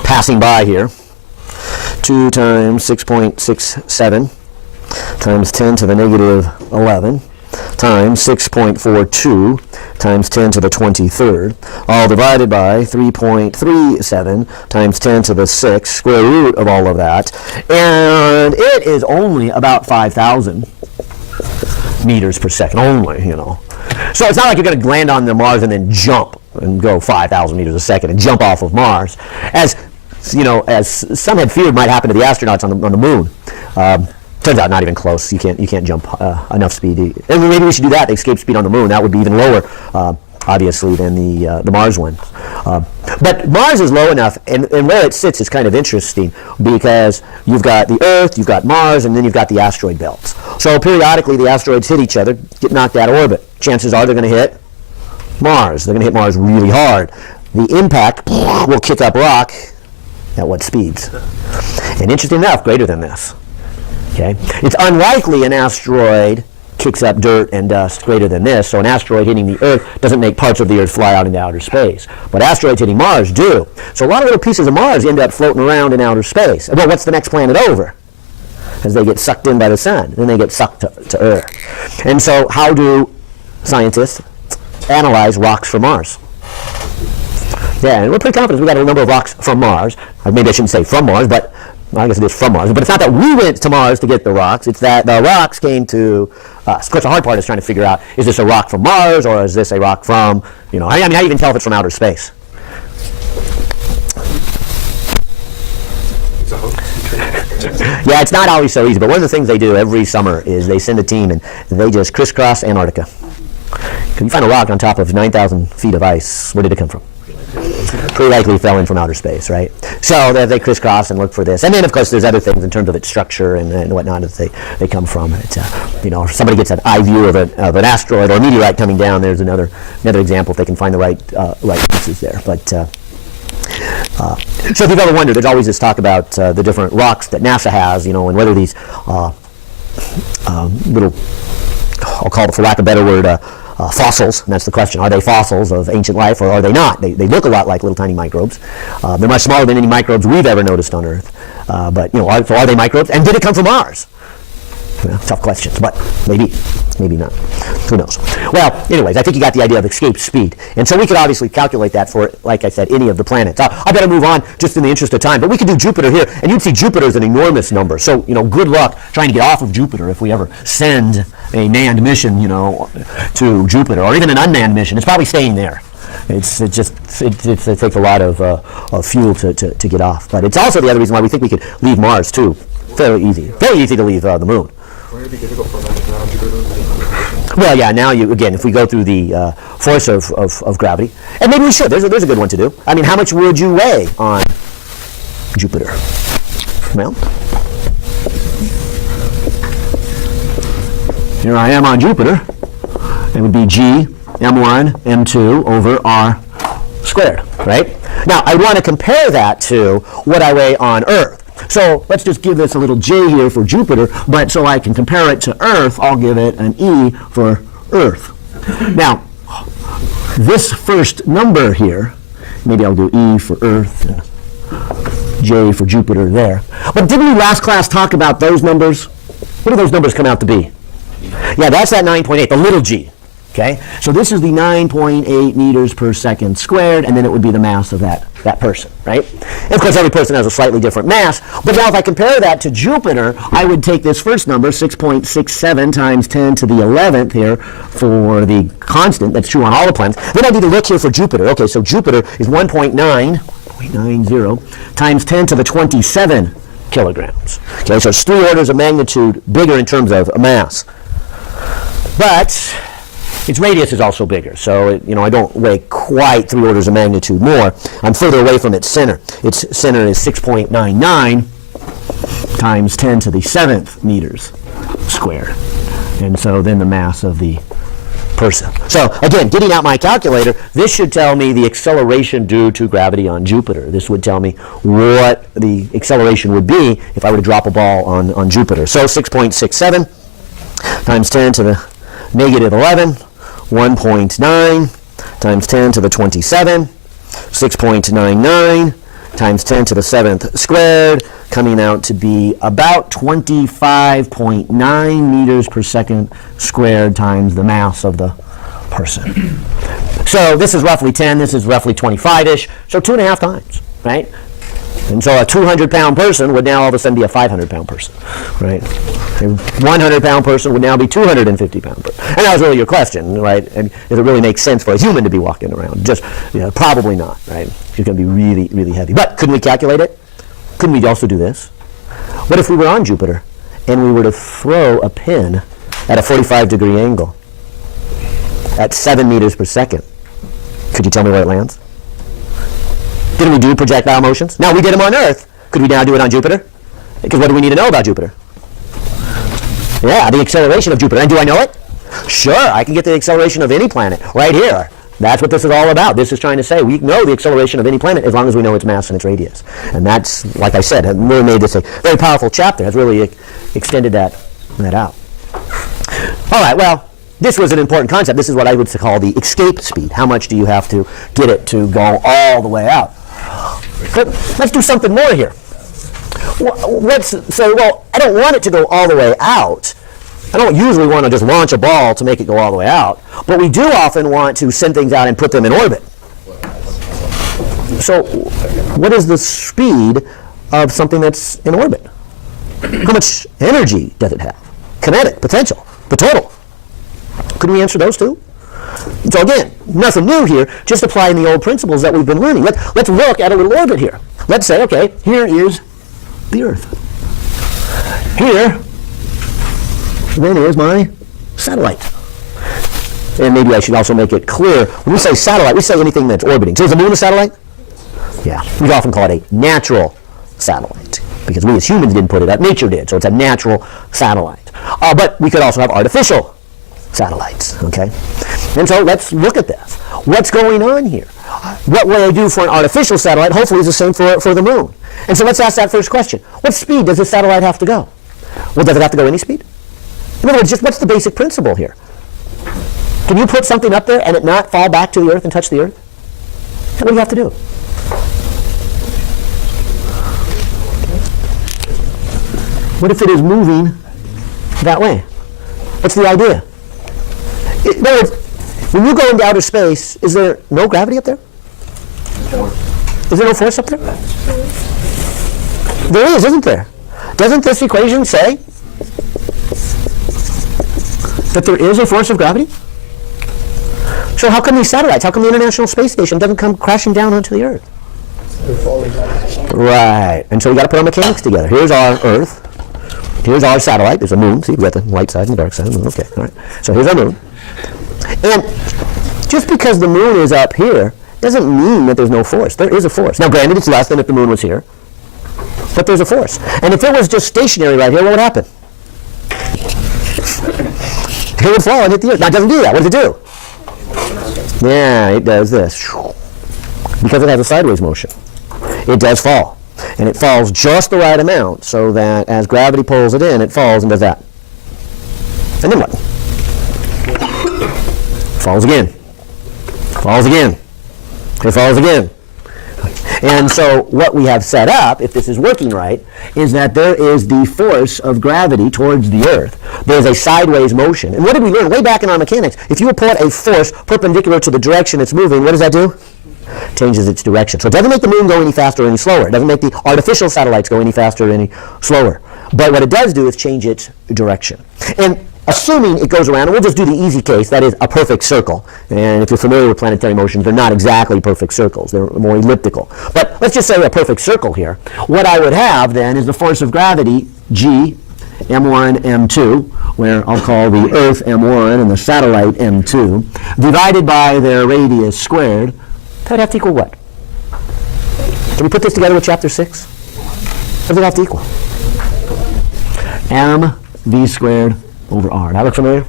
passing by here. 2 times 6.67 times 10 to the negative 11 times 6.42 times 10 to the 23rd, all divided by 3.37 times 10 to the 6th, square root of all of that, and it is only about 5,000 meters per second, only, you know. So it's not like you're going to land on the Mars and then jump and go 5,000 meters a second and jump off of Mars, as you know, as some had feared might happen to the astronauts on the moon. Turns out not even close. You can't jump enough speed. And maybe we should do that. The escape speed on the moon, that would be even lower, obviously, than the Mars one. But Mars is low enough, and where it sits is kind of interesting because you've got the Earth, you've got Mars, and then you've got the asteroid belts. So periodically the asteroids hit each other, get knocked out of orbit. Chances are they're going to hit Mars. They're going to hit Mars really hard. The impact will kick up rock at what speeds? And interesting enough, greater than this. Okay? It's unlikely an asteroid kicks up dirt and dust greater than this, so an asteroid hitting the Earth doesn't make parts of the Earth fly out into outer space. But asteroids hitting Mars do. So a lot of little pieces of Mars end up floating around in outer space. Well, what's the next planet over? As they get sucked in by the sun, then they get sucked to Earth. And so how do scientists analyze rocks from Mars? Yeah, and we're pretty confident we got a number of rocks from Mars. Maybe I shouldn't say from Mars, but I guess it is from Mars. But it's not that we went to Mars to get the rocks. It's that the rocks came to us. Of course, the hard part is trying to figure out, is this a rock from Mars or is this a rock from, you know, I mean, how do you even tell if it's from outer space? Yeah, it's not always so easy. But one of the things they do every summer is they send a team and they just crisscross Antarctica. Can you find a rock on top of 9,000 feet of ice? Where did it come from? Pretty likely fell in from outer space, right? So they crisscross and look for this. And then, of course, there's other things in terms of its structure and whatnot that they come from. It's, you know, if somebody gets an eye view of an asteroid or a meteorite coming down, there's another example if they can find the right pieces there. But so if you've ever wondered, there's always this talk about the different rocks that NASA has, you know, and whether these little, I'll call it, for lack of a better word, fossils, and that's the question. Are they fossils of ancient life or are they not? They look a lot like little tiny microbes. They're much smaller than any microbes we've ever noticed on Earth. But, you know, are they microbes? And did it come from Mars? Well, tough questions, but maybe not. Who knows? Well, anyways, I think you got the idea of escape speed. And so we could obviously calculate that for, like I said, any of the planets. I better move on just in the interest of time, but we could do Jupiter here, and you'd see Jupiter is an enormous number. So, you know, good luck trying to get off of Jupiter if we ever send a manned mission, you know, to Jupiter, or even an unmanned mission. It's probably staying there. It takes a lot of fuel to get off. But it's also the other reason why we think we could leave Mars, too. Very easy to leave the moon. Wouldn't it be difficult for them now, Jupiter? Well, yeah, now if we go through the force of gravity, and maybe we should, there's a good one to do. I mean, how much would you weigh on Jupiter? Well, here I am on Jupiter. It would be G m1 m2 over r squared, right? Now, I want to compare that to what I weigh on Earth. So let's just give this a little j here for Jupiter, but so I can compare it to Earth, I'll give it an e for Earth. Now, this first number here, maybe I'll do e for Earth and j for Jupiter there. But didn't we last class talk about those numbers? What do those numbers come out to be? Yeah, that's that 9.8, the little g. Okay, so this is the 9.8 meters per second squared, and then it would be the mass of that person, right? And of course, every person has a slightly different mass. But now if I compare that to Jupiter, I would take this first number, 6.67 times 10 to the 11th here for the constant. That's true on all the planets. Then I need to look here for Jupiter. Okay, so Jupiter is 1.90 times 10 to the 27 kilograms. Okay, so it's 3 orders of magnitude bigger in terms of mass. But its radius is also bigger, so I don't weigh quite 3 orders of magnitude more. I'm further away from its center. Its center is 6.99 times 10 to the 7th meters squared. And so then the mass of the person. So again, getting out my calculator, this should tell me the acceleration due to gravity on Jupiter. This would tell me what the acceleration would be if I were to drop a ball on Jupiter. So 6.67 times 10 to the negative 11, 1.9 times 10 to the 27, 6.99 times 10 to the 7th squared, coming out to be about 25.9 meters per second squared times the mass of the person. So this is roughly 10, this is roughly 25-ish, so 2.5 times, right? And so a 200-pound person would now all of a sudden be a 500-pound person, right? A 100-pound person would now be 250-pound person. And that was really your question, right? And does it really make sense for a human to be walking around? Just, probably not, right? She's going to be really, really heavy. But couldn't we calculate it? Couldn't we also do this? What if we were on Jupiter and we were to throw a pin at a 45-degree angle at 7 meters per second? Could you tell me where it lands? Didn't we do projectile motions? Now, we did them on Earth. Could we now do it on Jupiter? Because what do we need to know about Jupiter? Yeah, the acceleration of Jupiter. And do I know it? Sure, I can get the acceleration of any planet right here. That's what this is all about. This is trying to say we know the acceleration of any planet as long as we know its mass and its radius. And that's, like I said, has really made this a very powerful chapter. Has really extended that out. All right, well, this was an important concept. This is what I would call the escape speed. How much do you have to get it to go all the way out? But let's do something more here. Let's say, well, I don't want it to go all the way out. I don't usually want to just launch a ball to make it go all the way out. But we do often want to send things out and put them in orbit. So what is the speed of something that's in orbit? How much energy does it have? Kinetic, potential, the total. Could we answer those two? So again, nothing new here, just applying the old principles that we've been learning. Let's look at a little orbit here. Let's say, okay, here is the Earth. Here, then is my satellite. And maybe I should also make it clear, when we say satellite, we say anything that's orbiting. So is the moon a satellite? Yeah, we often call it a natural satellite, because we as humans didn't put it up, nature did, so it's a natural satellite. But we could also have artificial satellites, okay? And so let's look at this. What's going on here? What will I do for an artificial satellite? Hopefully it's the same for the moon. And so let's ask that first question. What speed does this satellite have to go? Well, does it have to go any speed? In other words, just what's the basic principle here? Can you put something up there and it not fall back to the Earth and touch the Earth? What do you have to do? What if it is moving that way? What's the idea? In other words, when you go into outer space, is there no gravity up there? Is there no force up there? There is, isn't there? Doesn't this equation say that there is a force of gravity? So how come these satellites, how come the International Space Station doesn't come crashing down onto the Earth? Right, and so we got to put our mechanics together. Here's our Earth. Here's our satellite. There's a moon. See, we've got the light side and the dark side. Okay, all right. So here's our moon. And just because the moon is up here doesn't mean that there's no force. There is a force. Now, granted, it's less than if the moon was here, but there's a force. And if it was just stationary right here, what would happen? It would fall and hit the Earth. Now, it doesn't do that. What does it do? Yeah, it does this. Because it has a sideways motion. It does fall. And it falls just the right amount so that as gravity pulls it in, it falls and does that. And then what? Falls again. Falls again. It falls again. And so what we have set up, if this is working right, is that there is the force of gravity towards the Earth. There's a sideways motion. And what did we learn way back in our mechanics? If you apply a force perpendicular to the direction it's moving, what does that do? Changes its direction. So it doesn't make the moon go any faster or any slower. It doesn't make the artificial satellites go any faster or any slower. But what it does do is change its direction. And assuming it goes around, and we'll just do the easy case, that is a perfect circle. And if you're familiar with planetary motions, they're not exactly perfect circles. They're more elliptical. But let's just say a perfect circle here. What I would have then is the force of gravity, G, M1, M2, where I'll call the Earth M1 and the satellite M2, divided by their radius squared. That would have to equal what? Can we put this together with chapter 6? What does it have to equal? mv squared over r. That look familiar?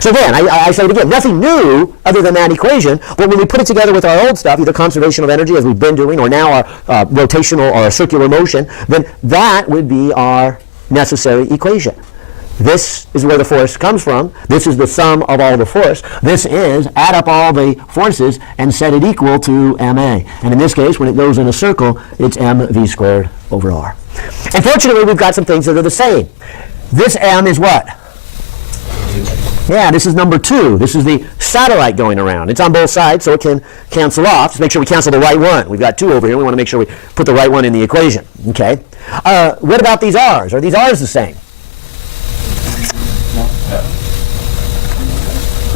So again, I say it again, nothing new other than that equation, but when we put it together with our old stuff, either conservation of energy as we've been doing, or now our rotational or circular motion, then that would be our necessary equation. This is where the force comes from. This is the sum of all the force. This is add up all the forces and set it equal to ma. And in this case, when it goes in a circle, it's mv squared over r. And fortunately, we've got some things that are the same. This m is what? Yeah, this is number 2. This is the satellite going around. It's on both sides, so it can cancel off. Just make sure we cancel the right one. We've got 2 over here. We want to make sure we put the right one in the equation. Okay. What about these r's? Are these r's the same?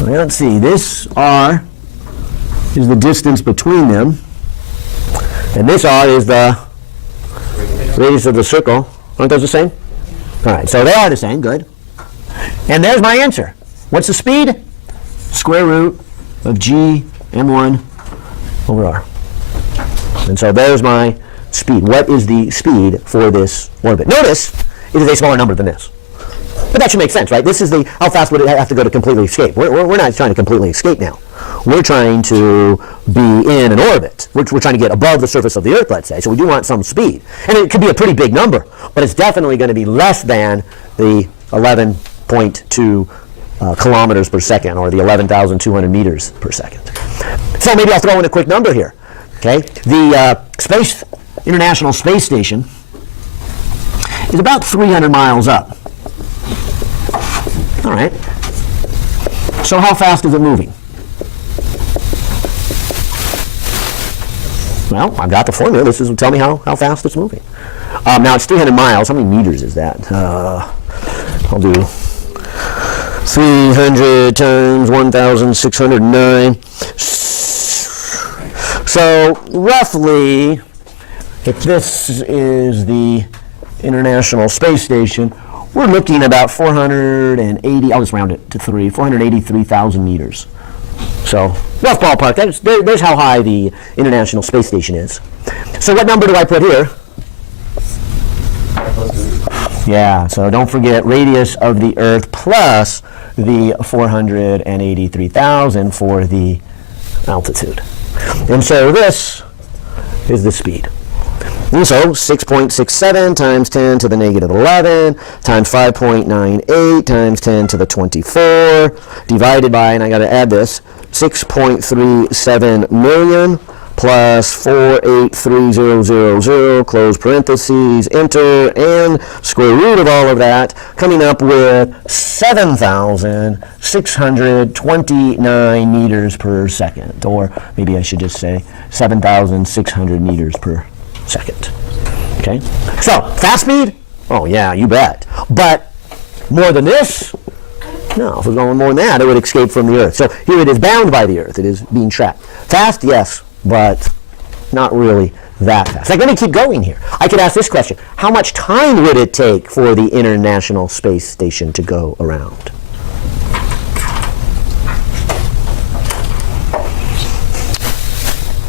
Well, let's see. This r is the distance between them, and this r is the radius of the circle. Aren't those the same? All right, so they are the same. Good. And there's my answer. What's the speed? Square root of g m1 over r. And so there's my speed. What is the speed for this orbit? Notice it is a smaller number than this. But that should make sense, right? This is the, how fast would it have to go to completely escape? We're not trying to completely escape now. We're trying to be in an orbit. We're trying to get above the surface of the Earth, let's say. So we do want some speed. And it could be a pretty big number, but it's definitely going to be less than the 11.2 kilometers per second, or the 11,200 meters per second. So maybe I'll throw in a quick number here. Okay, the International Space Station is about 300 miles up. All right. So how fast is it moving? Well, I've got the formula. This will tell me how fast it's moving. Now it's 300 miles. How many meters is that? I'll do 300 times 1,609. So roughly, if this is the International Space Station, we're looking about 480, I'll just round it to 483,000 meters. So, rough ballpark, there's how high the International Space Station is. So what number do I put here? Yeah, so don't forget radius of the Earth plus the 483,000 for the altitude. And so this is the speed. And so 6.67 times 10 to the negative 11 times 5.98 times 10 to the 24 divided by, and I got to add this, 6.37 million plus 483,000, close parentheses, enter, and square root of all of that, coming up with 7,629 meters per second. Or maybe I should just say 7,600 meters per second. Okay? So, fast speed? Oh yeah, you bet. But more than this? No, if it was going more than that, it would escape from the Earth. So here it is bound by the Earth. It is being trapped. Fast? Yes, but not really that fast. Like, let me keep going here. I could ask this question. How much time would it take for the International Space Station to go around?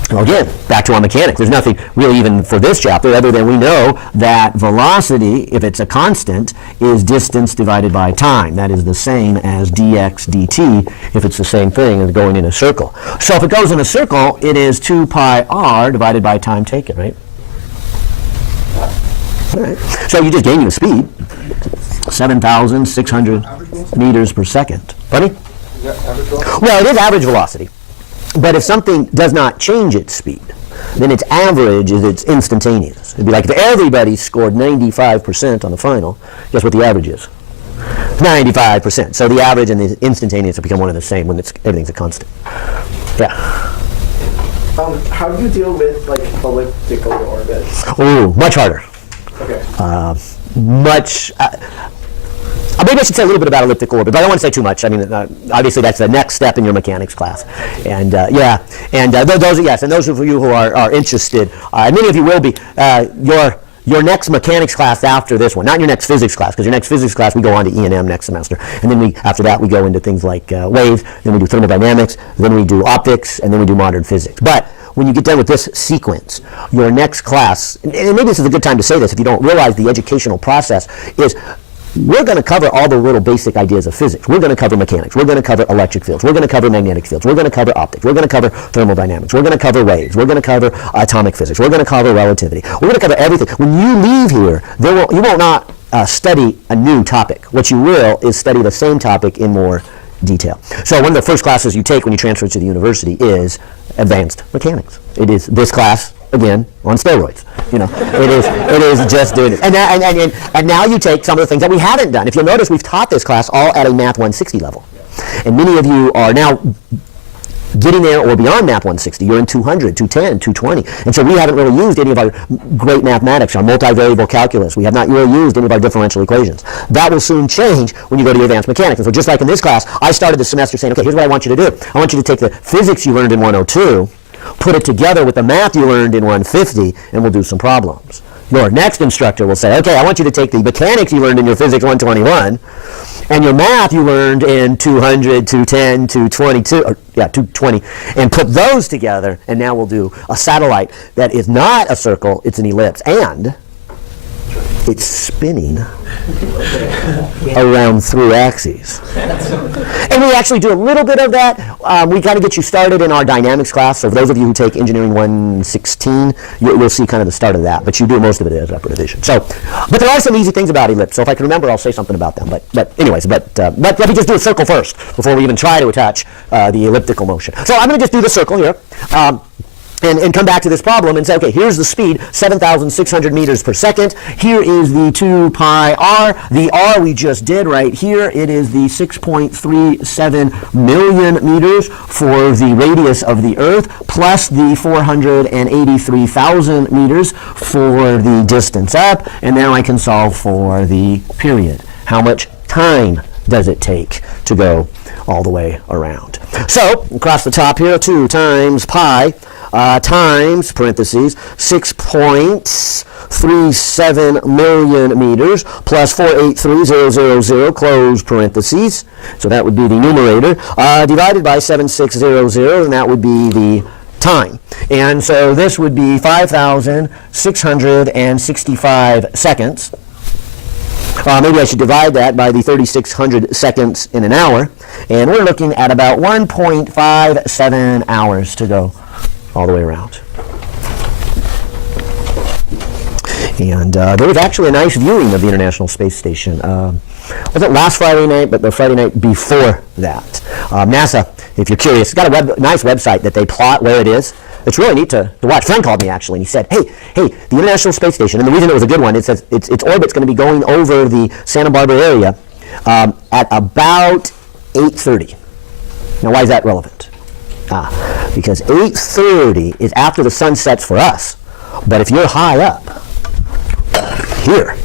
Well, again, back to our mechanics. There's nothing really even for this chapter other than we know that velocity, if it's a constant, is distance divided by time. That is the same as dx dt if it's the same thing as going in a circle. So if it goes in a circle, it is 2 pi r divided by time taken, right? All right. So you just gain the speed, 7,600 meters per second. Pardon me? Is that average velocity? Well, it is average velocity. But if something does not change its speed, then its average is its instantaneous. It'd be like if everybody scored 95% on the final, guess what the average is? 95%. So the average and the instantaneous will become one and the same when everything's a constant. Yeah. How do you deal with like elliptical orbits? Oh, much harder. Okay. Maybe I should say a little bit about elliptical orbit, but I don't want to say too much. I mean, obviously that's the next step in your mechanics class, and those of you who are interested, and many of you will be, your next mechanics class after this one, not your next physics class, because your next physics class we go on to E&M next semester, and then after that we go into things like waves, then we do thermodynamics, then we do optics, and then we do modern physics. But when you get done with this sequence, your next class, and maybe this is a good time to say this if you don't realize the educational process is, we're going to cover all the little basic ideas of physics. We're going to cover mechanics. We're going to cover electric fields. We're going to cover magnetic fields. We're going to cover optics. We're going to cover thermodynamics. We're going to cover waves. We're going to cover atomic physics. We're going to cover relativity. We're going to cover everything. When you leave here, you will not study a new topic. What you will is study the same topic in more detail. So one of the first classes you take when you transfer to the university is advanced mechanics. It is this class, again, on steroids. You know, it is just doing it. And now you take some of the things that we haven't done. If you'll notice, we've taught this class all at a Math 160 level. And many of you are now getting there or beyond Math 160. You're in 200, 210, 220. And so we haven't really used any of our great mathematics, our multivariable calculus. We have not really used any of our differential equations. That will soon change when you go to your advanced mechanics. And so just like in this class, I started the semester saying, okay, here's what I want you to do. I want you to take the physics you learned in 102, put it together with the math you learned in 150, and we'll do some problems. Your next instructor will say, okay, I want you to take the mechanics you learned in your physics 121 and your math you learned in 200, 210, 220, and put those together, and now we'll do a satellite that is not a circle, it's an ellipse, and it's spinning around 3 axes. And we actually do a little bit of that. We kind of get you started in our dynamics class. So for those of you who take Engineering 116, you'll see kind of the start of that. But you do most of it as upper division. So, but there are some easy things about ellipse. So if I can remember, I'll say something about them. But anyways, let me just do a circle first before we even try to attach the elliptical motion. So I'm going to just do the circle here. And come back to this problem and say, okay, here's the speed, 7,600 meters per second. Here is the 2 pi r. The r we just did right here. It is the 6.37 million meters for the radius of the Earth, plus the 483,000 meters for the distance up. And now I can solve for the period. How much time does it take to go all the way around? So, across the top here, 2 times pi times, parentheses, 6.37 million meters plus 483,000, close parentheses. So that would be the numerator, divided by 7,600, and that would be the time. And so this would be 5,665 seconds. Maybe I should divide that by the 3,600 seconds in an hour, and we're looking at about 1.57 hours to go all the way around. And there was actually a nice viewing of the International Space Station. Wasn't last Friday night, but the Friday night before that. NASA, if you're curious, got a nice website that they plot where it is. It's really neat to watch. A friend called me actually, and he said, hey, the International Space Station, and the reason it was a good one, it says its orbit's going to be going over the Santa Barbara area at about 8:30. Now, why is that relevant? Because 8:30 is after the sun sets for us. But if you're high up here,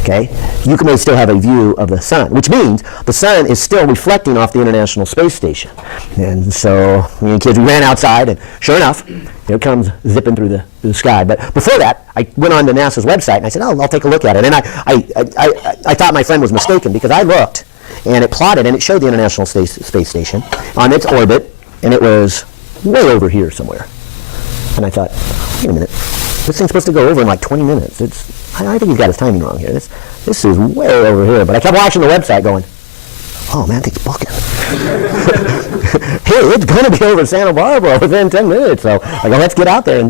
okay, you may still have a view of the sun, which means the sun is still reflecting off the International Space Station. And so, me and kids, we ran outside, and sure enough, here it comes zipping through the sky. But before that, I went on to NASA's website, and I said, oh, I'll take a look at it. And I thought my friend was mistaken, because I looked, and it plotted, and it showed the International Space Station on its orbit, and it was way over here somewhere. And I thought, wait a minute, this thing's supposed to go over in like 20 minutes. I think he's got his timing wrong here. This is way over here. But I kept watching the website going, oh man, thing's booking. Hey, it's going to be over Santa Barbara within 10 minutes. So I go, let's get out there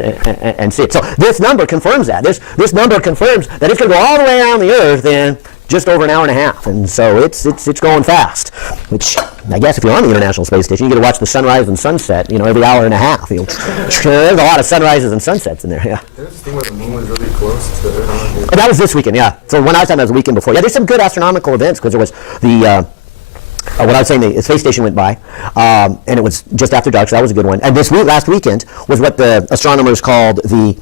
and see it. So this number confirms that. This number confirms that it's going to go all the way around the Earth in just over an hour and a half, and so it's going fast. Which I guess if you're on the International Space Station, you get to watch the sunrise and sunset, every hour and a half. There's a lot of sunrises and sunsets in there. Yeah. There's this thing where the moon was really close to Earth. That was this weekend, yeah. So when I was talking about the weekend before, yeah, there's some good astronomical events because there was the. What I was saying, the space station went by, and it was just after dark, so that was a good one. And last weekend was what the astronomers called the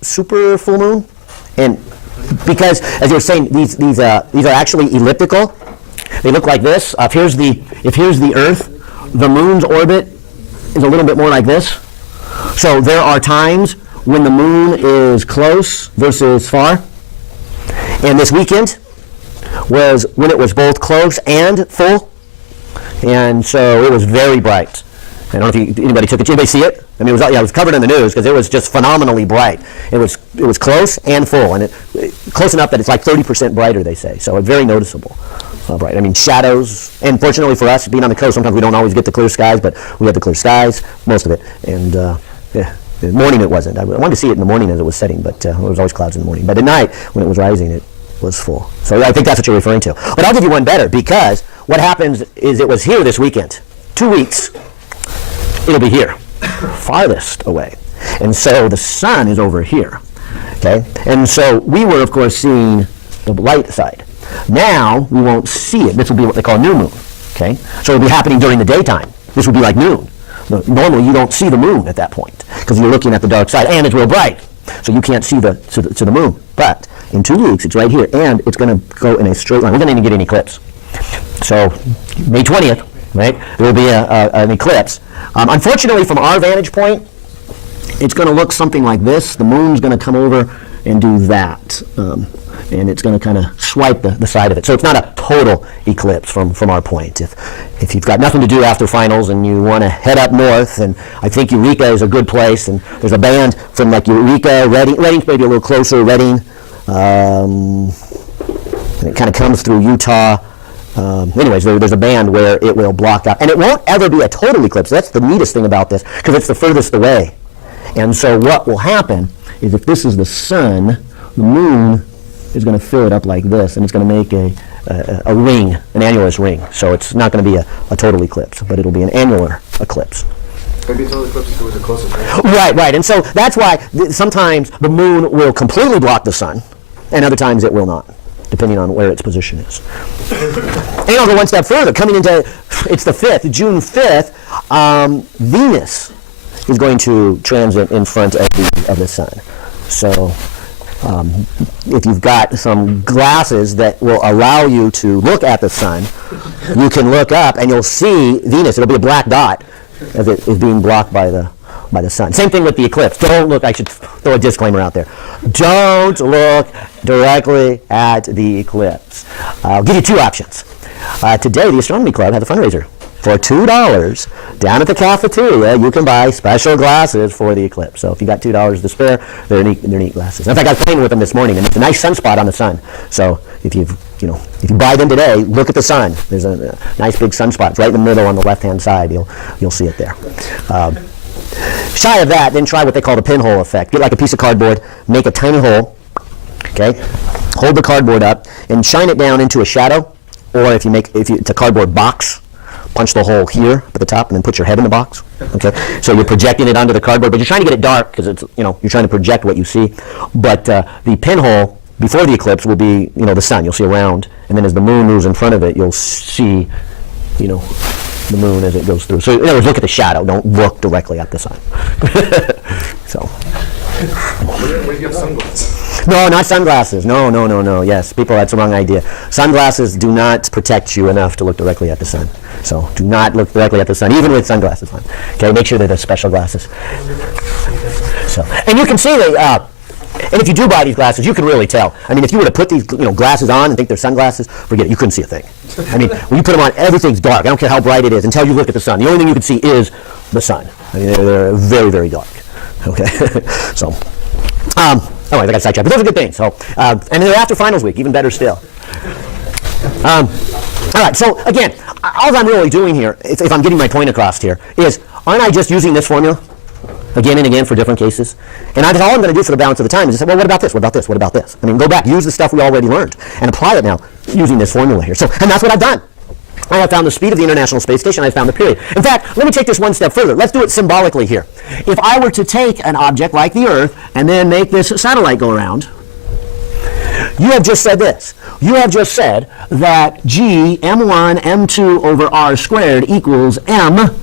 super full moon, and because as you were saying, these are actually elliptical. They look like this. If here's the Earth, the moon's orbit is a little bit more like this. So there are times when the moon is close versus far, and this weekend was when it was both close and full, and so it was very bright. I don't know if anybody took it. Did anybody see it? I mean, it was covered in the news because it was just phenomenally bright. It was close and full, and close enough that it's like 30% brighter, they say. So it's very noticeable. Bright. I mean, shadows. And fortunately for us, being on the coast, sometimes we don't always get the clear skies, but we had the clear skies, most of it. And yeah, in the morning it wasn't. I wanted to see it in the morning as it was setting, but there was always clouds in the morning. But at night, when it was rising, it was full. So I think that's what you're referring to. But I'll give you one better, because what happens is it was here this weekend. 2 weeks, it'll be here, farthest away. And so the sun is over here, okay? And so we were, of course, seeing the light side. Now we won't see it. This will be what they call new moon, okay? So it'll be happening during the daytime. This will be like noon. Normally you don't see the moon at that point because you're looking at the dark side, and it's real bright. So you can't see to the moon. But in 2 weeks, it's right here, and it's going to go in a straight line. We're going to even get an eclipse. So May 20th, right, there will be an eclipse. Unfortunately, from our vantage point, it's going to look something like this. The moon's going to come over and do that. And it's going to kind of swipe the side of it. So it's not a total eclipse from our point. If you've got nothing to do after finals and you want to head up north, and I think Eureka is a good place, and there's a band from like Eureka, Redding's maybe a little closer, Redding, and it kind of comes through Utah. Anyways, there's a band where it will block out. And it won't ever be a total eclipse. That's the neatest thing about this, because it's the furthest away. And so what will happen is if this is the sun, the moon is going to fill it up like this, and it's going to make a ring, an annulus ring. So it's not going to be a total eclipse, but it'll be an annular eclipse. Maybe a total eclipse if it was the closest. Right. And so that's why sometimes the moon will completely block the sun, and other times it will not, depending on where its position is. And I'll go one step further. Coming into, it's the 5th, June 5th, Venus is going to transit in front of the sun. So if you've got some glasses that will allow you to look at the sun, you can look up and you'll see Venus. It'll be a black dot as it is being blocked by the sun. Same thing with the eclipse. Don't look, I should throw a disclaimer out there. Don't look directly at the eclipse. I'll give you 2 options. Today, the Astronomy Club has a fundraiser. For $2 down at the cafeteria, you can buy special glasses for the eclipse. So if you got $2 to spare, they're neat glasses. In fact, I was playing with them this morning, and it's a nice sunspot on the sun. So if you buy them today, look at the sun. There's a nice big sunspot right in the middle on the left-hand side. You'll see it there. Shy of that, then try what they call the pinhole effect. Get like a piece of cardboard, make a tiny hole. Okay, hold the cardboard up and shine it down into a shadow, or if it's a cardboard box. Punch the hole here at the top and then put your head in the box. Okay, so you're projecting it onto the cardboard, but you're trying to get it dark because it's you're trying to project what you see. But the pinhole before the eclipse will be the sun. You'll see a round, and then as the moon moves in front of it, you'll see the moon as it goes through. So in other words, look at the shadow. Don't look directly at the sun. So. Where do you get sunglasses? No, not sunglasses. No. Yes, people, that's the wrong idea. Sunglasses do not protect you enough to look directly at the sun. So do not look directly at the sun, even with sunglasses on. Okay, make sure they're the special glasses. So, and you can see and if you do buy these glasses, you can really tell. I mean, if you were to put these glasses on and think they're sunglasses, forget it. You couldn't see a thing. I mean, when you put them on, everything's dark. I don't care how bright it is until you look at the sun. The only thing you can see is the sun. I mean, they're very, very dark. Okay, so. I got sidetracked, but those are good things. So, and they're after finals week, even better still. All right, so again, all I'm really doing here, if I'm getting my point across here, is aren't I just using this formula? again and again for different cases. And that's all I'm going to do for the balance of the time is just say, well, what about this? What about this? What about this? I mean, go back, use the stuff we already learned, and apply it now using this formula here. So, and that's what I've done. I have found the speed of the International Space Station. I have found the period. In fact, let me take this one step further. Let's do it symbolically here. If I were to take an object like the Earth and then make this satellite go around, you have just said this. You have just said that G m1 m2 over r squared equals m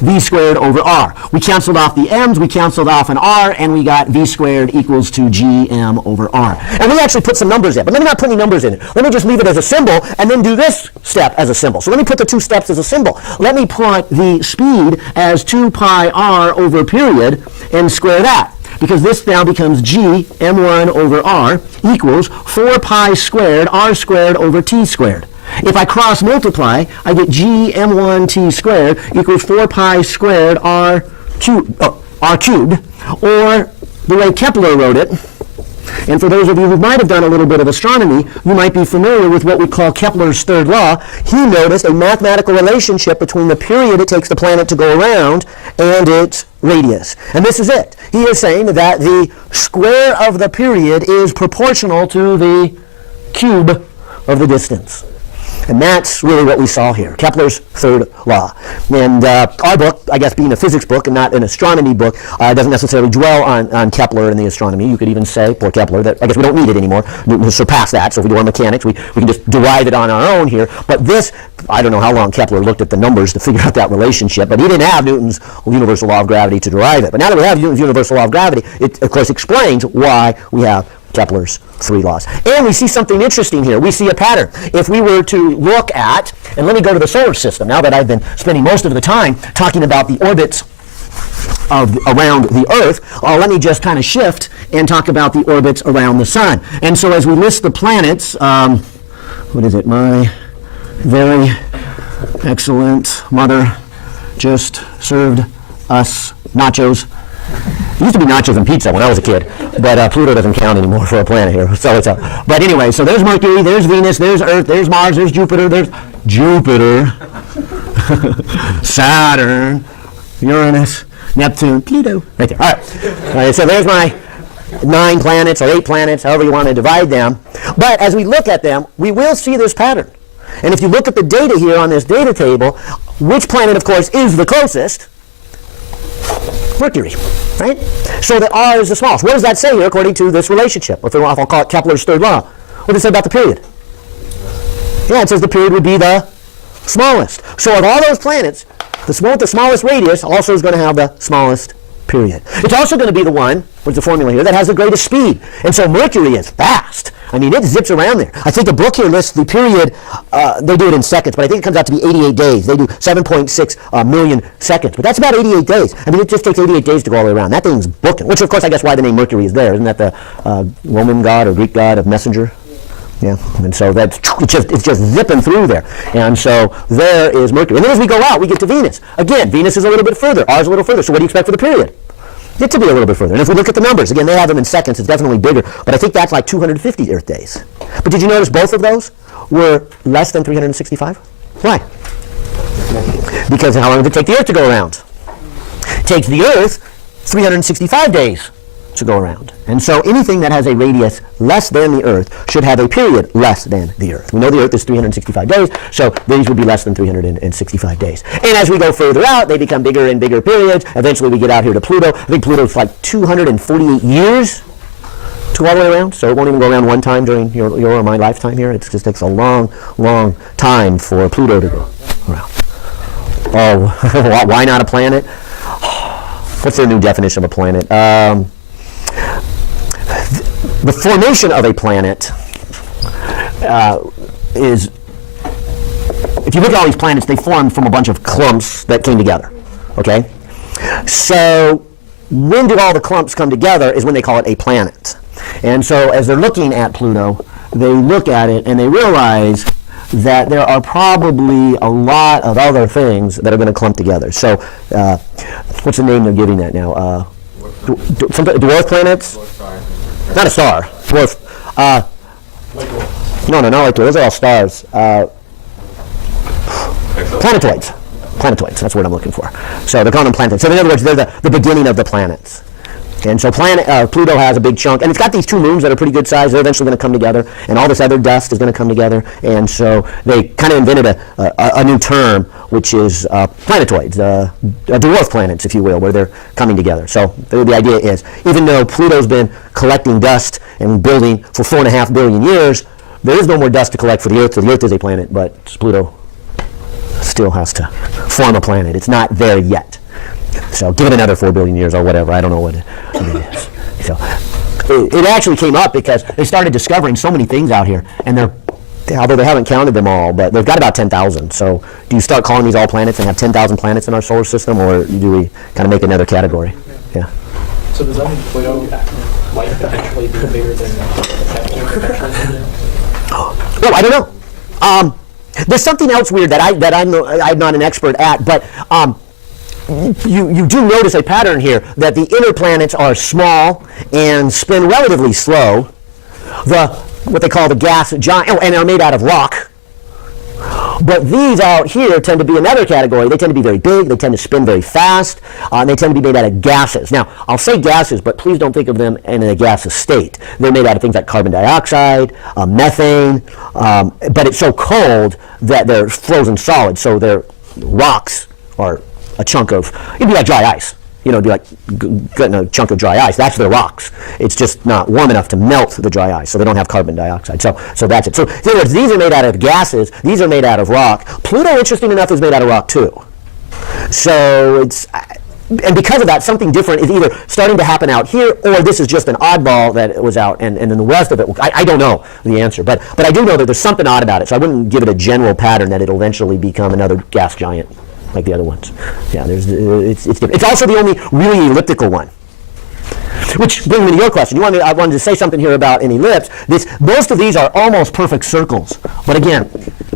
v squared over r. We canceled off the m's, we canceled off an r, and we got v squared equals to gm over r. And we actually put some numbers in, but let me not put any numbers in it. Let me just leave it as a symbol and then do this step as a symbol. So let me put the two steps as a symbol. Let me put the speed as 2 pi r over period and square that. Because this now becomes g m1 over r equals 4 pi squared r squared over t squared. If I cross multiply, I get g m1 t squared equals 4 pi squared r cubed, or the way Kepler wrote it. And for those of you who might have done a little bit of astronomy, you might be familiar with what we call Kepler's third law. He noticed a mathematical relationship between the period it takes the planet to go around and its radius. And this is it. He is saying that the square of the period is proportional to the cube of the distance. And that's really what we saw here, Kepler's third law. And our book, I guess being a physics book and not an astronomy book, doesn't necessarily dwell on Kepler and the astronomy. You could even say, poor Kepler, that I guess we don't need it anymore. Newton has surpassed that, so if we do our mechanics, we can just derive it on our own here. But this, I don't know how long Kepler looked at the numbers to figure out that relationship, but he didn't have Newton's universal law of gravity to derive it. But now that we have Newton's universal law of gravity, it, of course, explains why we have Kepler's three laws. And we see something interesting here. We see a pattern. If we were to look at, and let me go to the solar system, now that I've been spending most of the time talking about the orbits around the Earth, let me just kind of shift and talk about the orbits around the Sun. And so as we list the planets, what is it? My very excellent mother just served us nachos. It used to be nachos and pizza when I was a kid, but Pluto doesn't count anymore for a planet here. So it's but anyway, so there's Mercury, there's Venus, there's Earth, there's Mars, there's Jupiter, Saturn, Uranus, Neptune, Pluto, right there. All right, so there's my 9 planets or 8 planets, however you want to divide them. But as we look at them, we will see this pattern. And if you look at the data here on this data table, which planet, of course, is the closest? Mercury, right? So that R is the smallest. What does that say here according to this relationship? If I'll call it Kepler's third law. What does it say about the period? Yeah, it says the period would be the smallest. So of all those planets, the one with the smallest radius also is going to have the smallest period. It's also going to be the one, what's the formula here, that has the greatest speed. And so Mercury is fast. I mean, it zips around there. I think the book here lists the period, they do it in seconds, but I think it comes out to be 88 days. They do 7.6 million seconds, but that's about 88 days. I mean, it just takes 88 days to go all the way around. That thing's booking, which of course I guess why the name Mercury is there. Isn't that the Roman god or Greek god of messenger? Yeah, and so that's it's just zipping through there. And so there is Mercury. And then as we go out, we get to Venus. Again, Venus is a little bit further, R is a little further. So what do you expect for the period? It to be a little bit further. And if we look at the numbers, again, they have them in seconds, it's definitely bigger, but I think that's like 250 Earth days. But did you notice both of those were less than 365? Why? Because how long did it take the Earth to go around? It takes the Earth 365 days to go around. And so anything that has a radius less than the Earth should have a period less than the Earth. We know the Earth is 365 days, so these would be less than 365 days. And as we go further out, they become bigger and bigger periods. Eventually we get out here to Pluto. I think Pluto's like 248 years to go all the way around, so it won't even go around one time during your or my lifetime here. It just takes a long, long time for Pluto to go around. Oh, why not a planet? What's their new definition of a planet? The formation of a planet is, if you look at all these planets, they formed from a bunch of clumps that came together, okay? So when do all the clumps come together is when they call it a planet. And so as they're looking at Pluto, they look at it and they realize that there are probably a lot of other things that are going to clump together. So what's the name they're giving that now? Dwarf planets? Not a star. Dwarf. No, not like those are all stars. Planetoids. Planetoids, that's what I'm looking for. So they're calling them planetoids. So in other words, they're the beginning of the planets. And so Pluto has a big chunk, and it's got these two moons that are pretty good size. They're eventually going to come together, and all this other dust is going to come together. And so they kind of invented a new term, which is planetoids, dwarf planets, if you will, where they're coming together. So the idea is, even though Pluto's been collecting dust and building for 4.5 billion years, there is no more dust to collect for the Earth. So the Earth is a planet, but Pluto still has to form a planet. It's not there yet. So give it another 4 billion years or whatever. I don't know what it is. So it actually came up because they started discovering so many things out here, and although they haven't counted them all, but they've got about 10,000. So do you start calling these all planets and have 10,000 planets in our solar system, or do we kind of make another category? Yeah. So does that mean Pluto might potentially be bigger than Neptune? Oh, I don't know. There's something else weird that I'm not an expert at, but you do notice a pattern here that the inner planets are small and spin relatively slow. What they call the gas giant, and are made out of rock. But these out here tend to be another category. They tend to be very big, they tend to spin very fast, and they tend to be made out of gases. Now, I'll say gases, but please don't think of them in a gaseous state. They're made out of things like carbon dioxide, methane, but it's so cold that they're frozen solid, so their rocks are a chunk of, it'd be like dry ice. You know, it'd be like getting a chunk of dry ice. That's their rocks. It's just not warm enough to melt the dry ice, so they don't have carbon dioxide. So that's it. So in other words, these are made out of gases. These are made out of rock. Pluto, interesting enough, is made out of rock too. So and because of that, something different is either starting to happen out here, or this is just an oddball that was out, and then the rest of it, I don't know the answer. But I do know that there's something odd about it, so I wouldn't give it a general pattern that it'll eventually become another gas giant like the other ones. Yeah, it's also the only really elliptical one. Which brings me to your question. I wanted to say something here about an ellipse. Most of these are almost perfect circles, but again,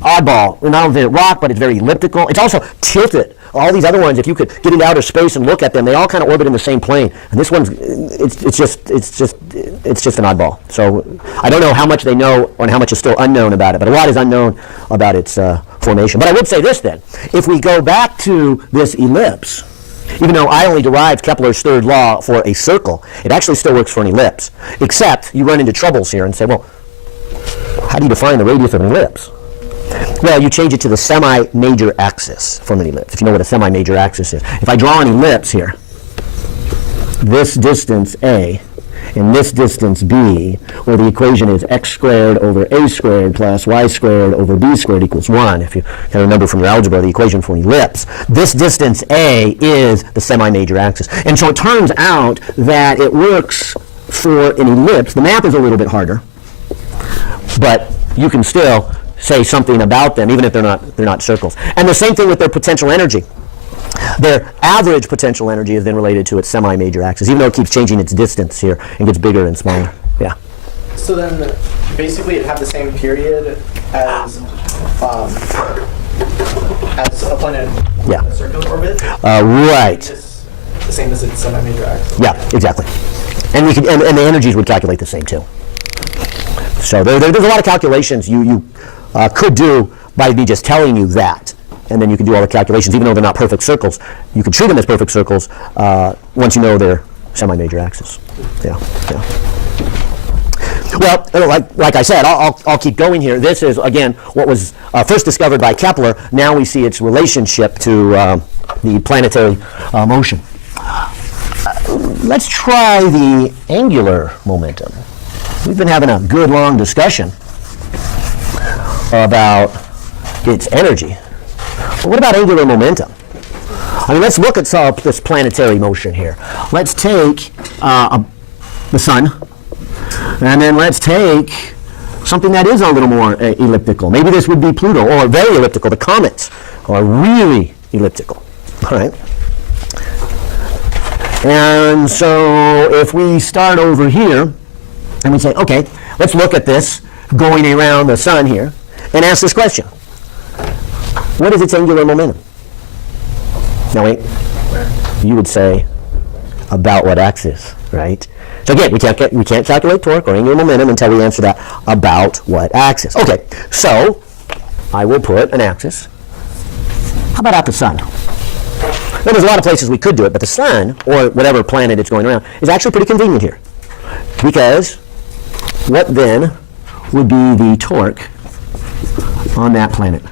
oddball. Not only rock, but it's very elliptical. It's also tilted. All these other ones, if you could get into outer space and look at them, they all kind of orbit in the same plane. And this one's it's just an oddball. So I don't know how much they know or how much is still unknown about it, but a lot is unknown about its formation. But I would say this then: if we go back to this ellipse, even though I only derived Kepler's third law for a circle, it actually still works for an ellipse. Except you run into troubles here and say, well, how do you define the radius of an ellipse? Well, you change it to the semi-major axis from an ellipse, if you know what a semi-major axis is. If I draw an ellipse here, this distance A and this distance B, where the equation is x squared over a squared plus y squared over b squared equals 1. If you can remember from your algebra the equation for an ellipse, this distance A is the semi-major axis. And so it turns out that it works for an ellipse. The math is a little bit harder, but you can still say something about them, even if they're not circles. And the same thing with their potential energy. Their average potential energy is then related to its semi-major axis, even though it keeps changing its distance here and gets bigger and smaller. Yeah. So then, basically, it'd have the same period as a planet in a circular orbit. Right. It's the same as its semi-major axis. Yeah, exactly. And we could, and the energies would calculate the same too. So there's a lot of calculations you could do by me just telling you that. And then you can do all the calculations, even though they're not perfect circles. You can treat them as perfect circles once you know their semi-major axis. Yeah. Well, like I said, I'll keep going here. This is, again, what was first discovered by Kepler. Now we see its relationship to the planetary motion. Let's try the angular momentum. We've been having a good, long discussion about its energy. But what about angular momentum? I mean, let's look at this planetary motion here. Let's take the sun, and then let's take something that is a little more elliptical. Maybe this would be Pluto, or very elliptical. The comets are really elliptical. All right. And so if we start over here, and we say, okay, let's look at this going around the sun here, and ask this question. What is its angular momentum? Now wait, you would say about what axis, right? So again, we can't calculate torque or angular momentum until we answer that about what axis. Okay, so I will put an axis How about out the sun? Now, there's a lot of places we could do it, but the sun, or whatever planet it's going around, is actually pretty convenient here. Because what then would be the torque on that planet?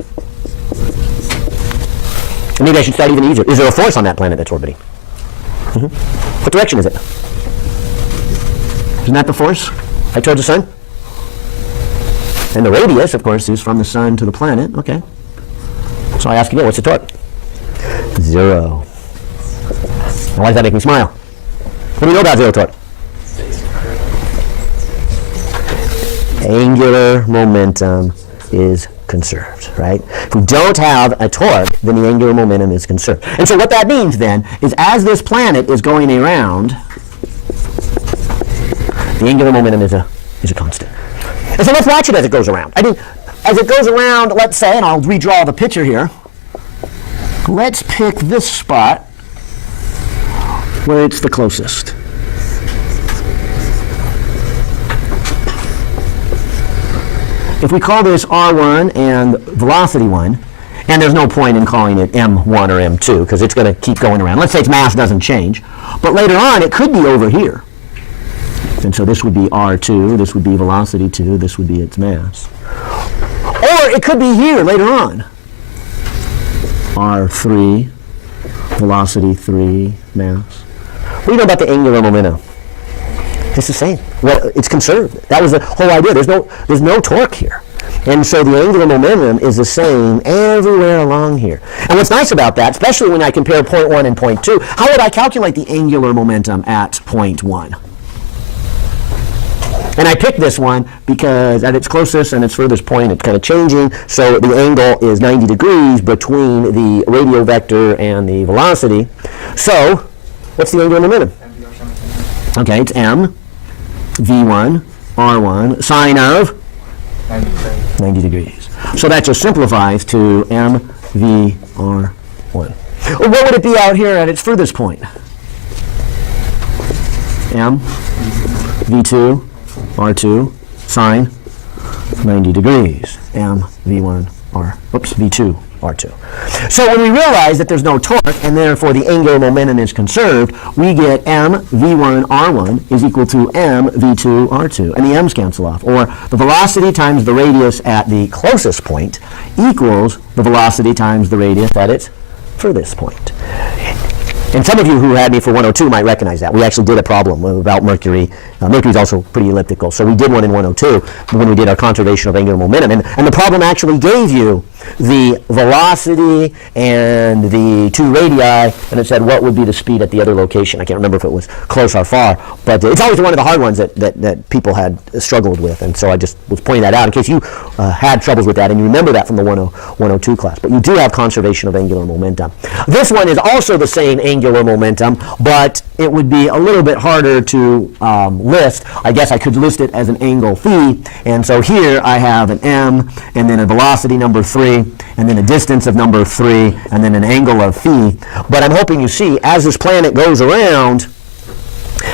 And maybe I should start even easier. Is there a force on that planet that's orbiting? What direction is it? Isn't that the force? Right towards the sun? And the radius, of course, is from the sun to the planet. Okay. So I ask again, what's the torque? 0. Why does that make me smile? What do we know about zero torque? Angular momentum is conserved, right? If we don't have a torque, then the angular momentum is conserved. And so what that means then is as this planet is going around, the angular momentum is a constant. And so let's watch it as it goes around. I mean, as it goes around, let's say, and I'll redraw the picture here, let's pick this spot where it's the closest. If we call this R1 and velocity 1, and there's no point in calling it M1 or M2 because it's going to keep going around. Let's say its mass doesn't change, but later on it could be over here. And so this would be R2, this would be velocity 2, this would be its mass. Or it could be here later on. R3, velocity 3, mass. What do you know about the angular momentum? It's the same. Well, it's conserved. That was the whole idea. There's no torque here. And so the angular momentum is the same everywhere along here. And what's nice about that, especially when I compare point 1 and point 2, how would I calculate the angular momentum at point 1? And I picked this one because at its closest and its furthest point, it's kind of changing. So the angle is 90 degrees between the radial vector and the velocity. So what's the angular momentum? Okay, it's m v1 r1 sine of 90 degrees. So that just simplifies to m v r1. Well, what would it be out here at its furthest point? M v2 r2 sine 90 degrees. M v1 r, oops, v2 r2. So when we realize that there's no torque and therefore the angular momentum is conserved, we get m v1 r1 is equal to m v2 r2, and the m's cancel off. Or the velocity times the radius at the closest point equals the velocity times the radius at its furthest point. And some of you who had me for 102 might recognize that. We actually did a problem about Mercury. Mercury is also pretty elliptical, so we did one in 102 when we did our conservation of angular momentum. And the problem actually gave you the velocity and the two radii, and it said what would be the speed at the other location. I can't remember if it was close or far, but it's always one of the hard ones that people had struggled with, and so I just was pointing that out in case you had troubles with that and you remember that from the 102 class. But you do have conservation of angular momentum. This one is also the same angular momentum, but it would be a little bit harder to list. I guess I could list it as an angle phi, and so here I have an m, and then a velocity number 3, and then a distance of number 3, and then an angle of phi. But I'm hoping you see, as this planet goes around,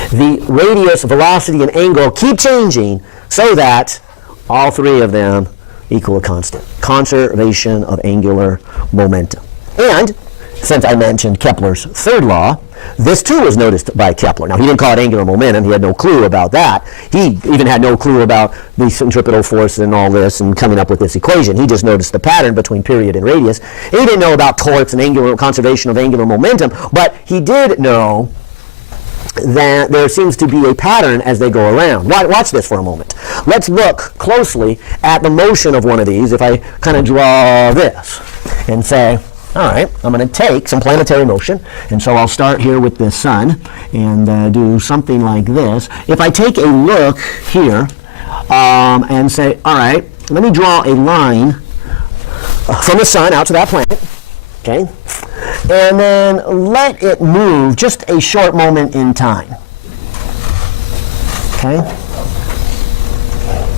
the radius, velocity, and angle keep changing so that all three of them equal a constant. Conservation of angular momentum. And since I mentioned Kepler's third law, this too was noticed by Kepler. Now, he didn't call it angular momentum. He had no clue about that. He even had no clue about the centripetal force and all this and coming up with this equation. He just noticed the pattern between period and radius. He didn't know about torques and angular conservation of angular momentum, but he did know that there seems to be a pattern as they go around. Watch this for a moment. Let's look closely at the motion of one of these. If I kind of draw this and say, all right, I'm going to take some planetary motion, and so I'll start here with the sun and do something like this. If I take a look here and say, all right, let me draw a line from the sun out to that planet, okay, and then let it move just a short moment in time, okay?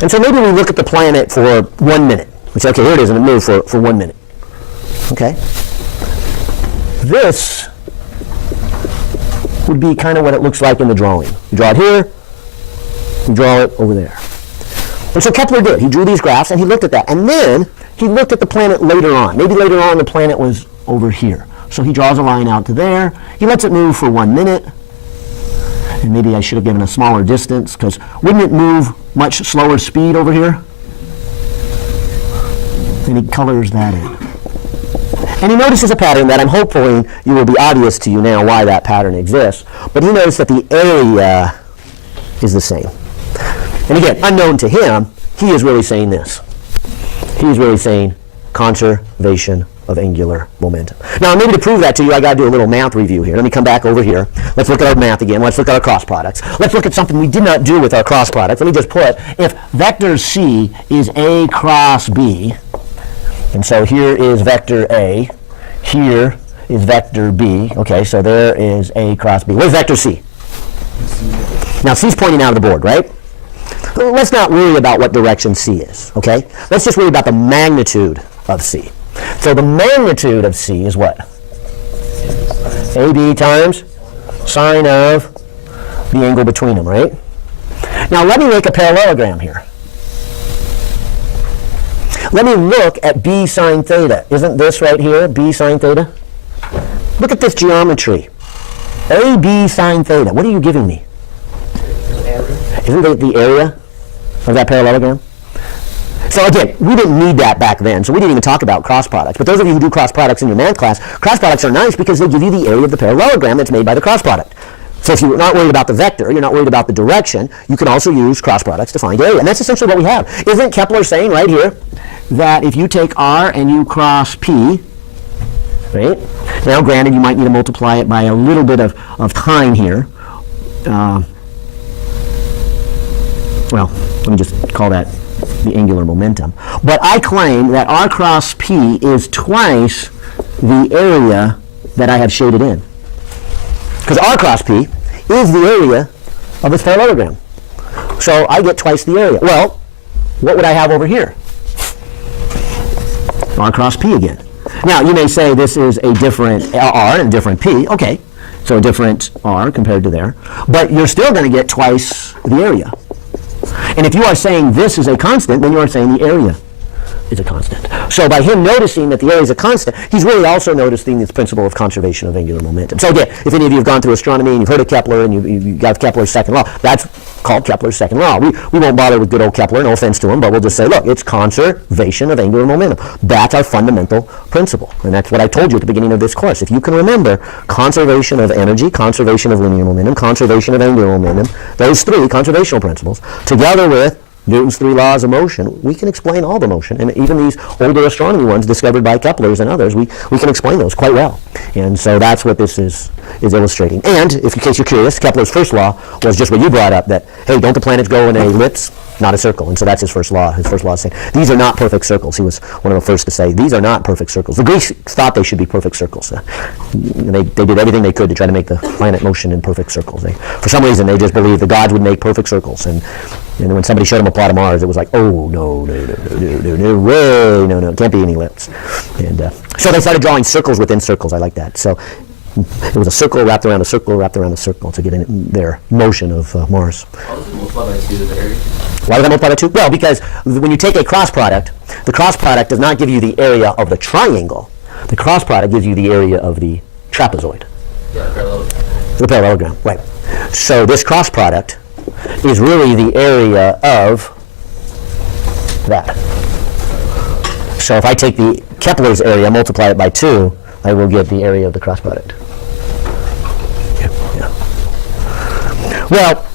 And so maybe we look at the planet for 1 minute. We say, okay, here it is, and it moved for 1 minute, okay? This would be kind of what it looks like in the drawing. You draw it here, you draw it over there. And so Kepler did. He drew these graphs and he looked at that. And then he looked at the planet later on. Maybe later on the planet was over here. So he draws a line out to there. He lets it move for 1 minute. And maybe I should have given a smaller distance, because wouldn't it move much slower speed over here? And he colors that in. And he notices a pattern that I'm hoping you will be obvious to you now why that pattern exists. But he knows that the area is the same. And again, unknown to him, he is really saying this. He is really saying conservation of angular momentum. Now, maybe to prove that to you, I got to do a little math review here. Let me come back over here. Let's look at our math again. Let's look at our cross products. Let's look at something we did not do with our cross products. Let me just put, if vector C is A cross B, and so here is vector A, here is vector B. Okay, so there is A cross B. Where's vector C? Now, C's pointing out of the board, right? Let's not worry about what direction C is, okay? Let's just worry about the magnitude of C. So the magnitude of C is what? AB times sine of the angle between them, right? Now let me make a parallelogram here. Let me look at B sine theta. Isn't this right here B sine theta? Look at this geometry. AB sine theta. What are you giving me? Isn't it the area of that parallelogram? So again, we didn't need that back then, so we didn't even talk about cross products. But those of you who do cross products in your math class, cross products are nice because they give you the area of the parallelogram that's made by the cross product. So if you're not worried about the vector, you're not worried about the direction, you can also use cross products to find area. And that's essentially what we have. Isn't Kepler saying right here that if you take R and you cross P, right? Now granted, you might need to multiply it by a little bit of time here. Well, let me just call that the angular momentum. But I claim that R cross P is twice the area that I have shaded in. Because R cross P is the area of this parallelogram. So I get twice the area. Well, what would I have over here? R cross P again. Now, you may say this is a different R and a different P. Okay, so a different R compared to there. But you're still going to get twice the area. And if you are saying this is a constant, then you are saying the area is a constant. So by him noticing that the area is a constant, he's really also noticing this principle of conservation of angular momentum. So again, if any of you have gone through astronomy and you've heard of Kepler and you got Kepler's second law, that's called Kepler's second law. We won't bother with good old Kepler, no offense to him, but we'll just say, look, it's conservation of angular momentum. That's our fundamental principle. And that's what I told you at the beginning of this course. If you can remember conservation of energy, conservation of linear momentum, conservation of angular momentum, those three conservational principles, together with Newton's 3 laws of motion, we can explain all the motion. And even these older astronomy ones discovered by Kepler's and others, we can explain those quite well. And so that's what this is illustrating. And, if in case you're curious, Kepler's first law was just what you brought up, that, hey, don't the planets go in an ellipse? Not a circle. And so that's his first law. His first law is saying, these are not perfect circles. He was one of the first to say, these are not perfect circles. The Greeks thought they should be perfect circles. They did everything they could to try to make the planet motion in perfect circles. For some reason, they just believed the gods would make perfect circles. And when somebody showed them a plot of Mars, it was like, oh, no, way, no, it can't be any ellipse. And so they started drawing circles within circles. I like that. So it was a circle wrapped around a circle wrapped around a circle to get in their motion of Mars. How does it multiply by 2 the area? Why does that multiply by 2? Well, because when you take a cross product, the cross product does not give you the area of the triangle. The cross product gives you the area of the trapezoid. Yeah, parallelogram. The parallelogram, right. So this cross product is really the area of that. So if I take the Kepler's area, multiply it by 2, I will get the area of the cross product. Yeah. Well,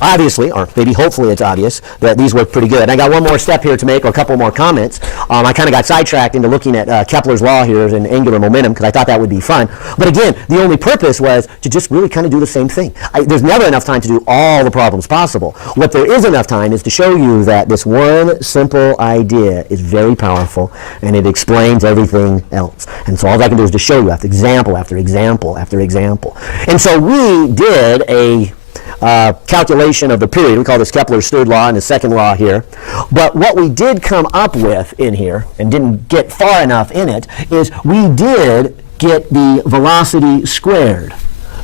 obviously, or maybe hopefully it's obvious, that these work pretty good. And I got one more step here to make, or a couple more comments. I kind of got sidetracked into looking at Kepler's law here in angular momentum, because I thought that would be fun. But again, the only purpose was to just really kind of do the same thing. There's never enough time to do all the problems possible. What there is enough time is to show you that this one simple idea is very powerful, and it explains everything else. And so all I can do is just show you after example after example after example. And so we did a calculation of the period. We call this Kepler's third law and his second law here. But what we did come up with in here, and didn't get far enough in it, is we did get the velocity squared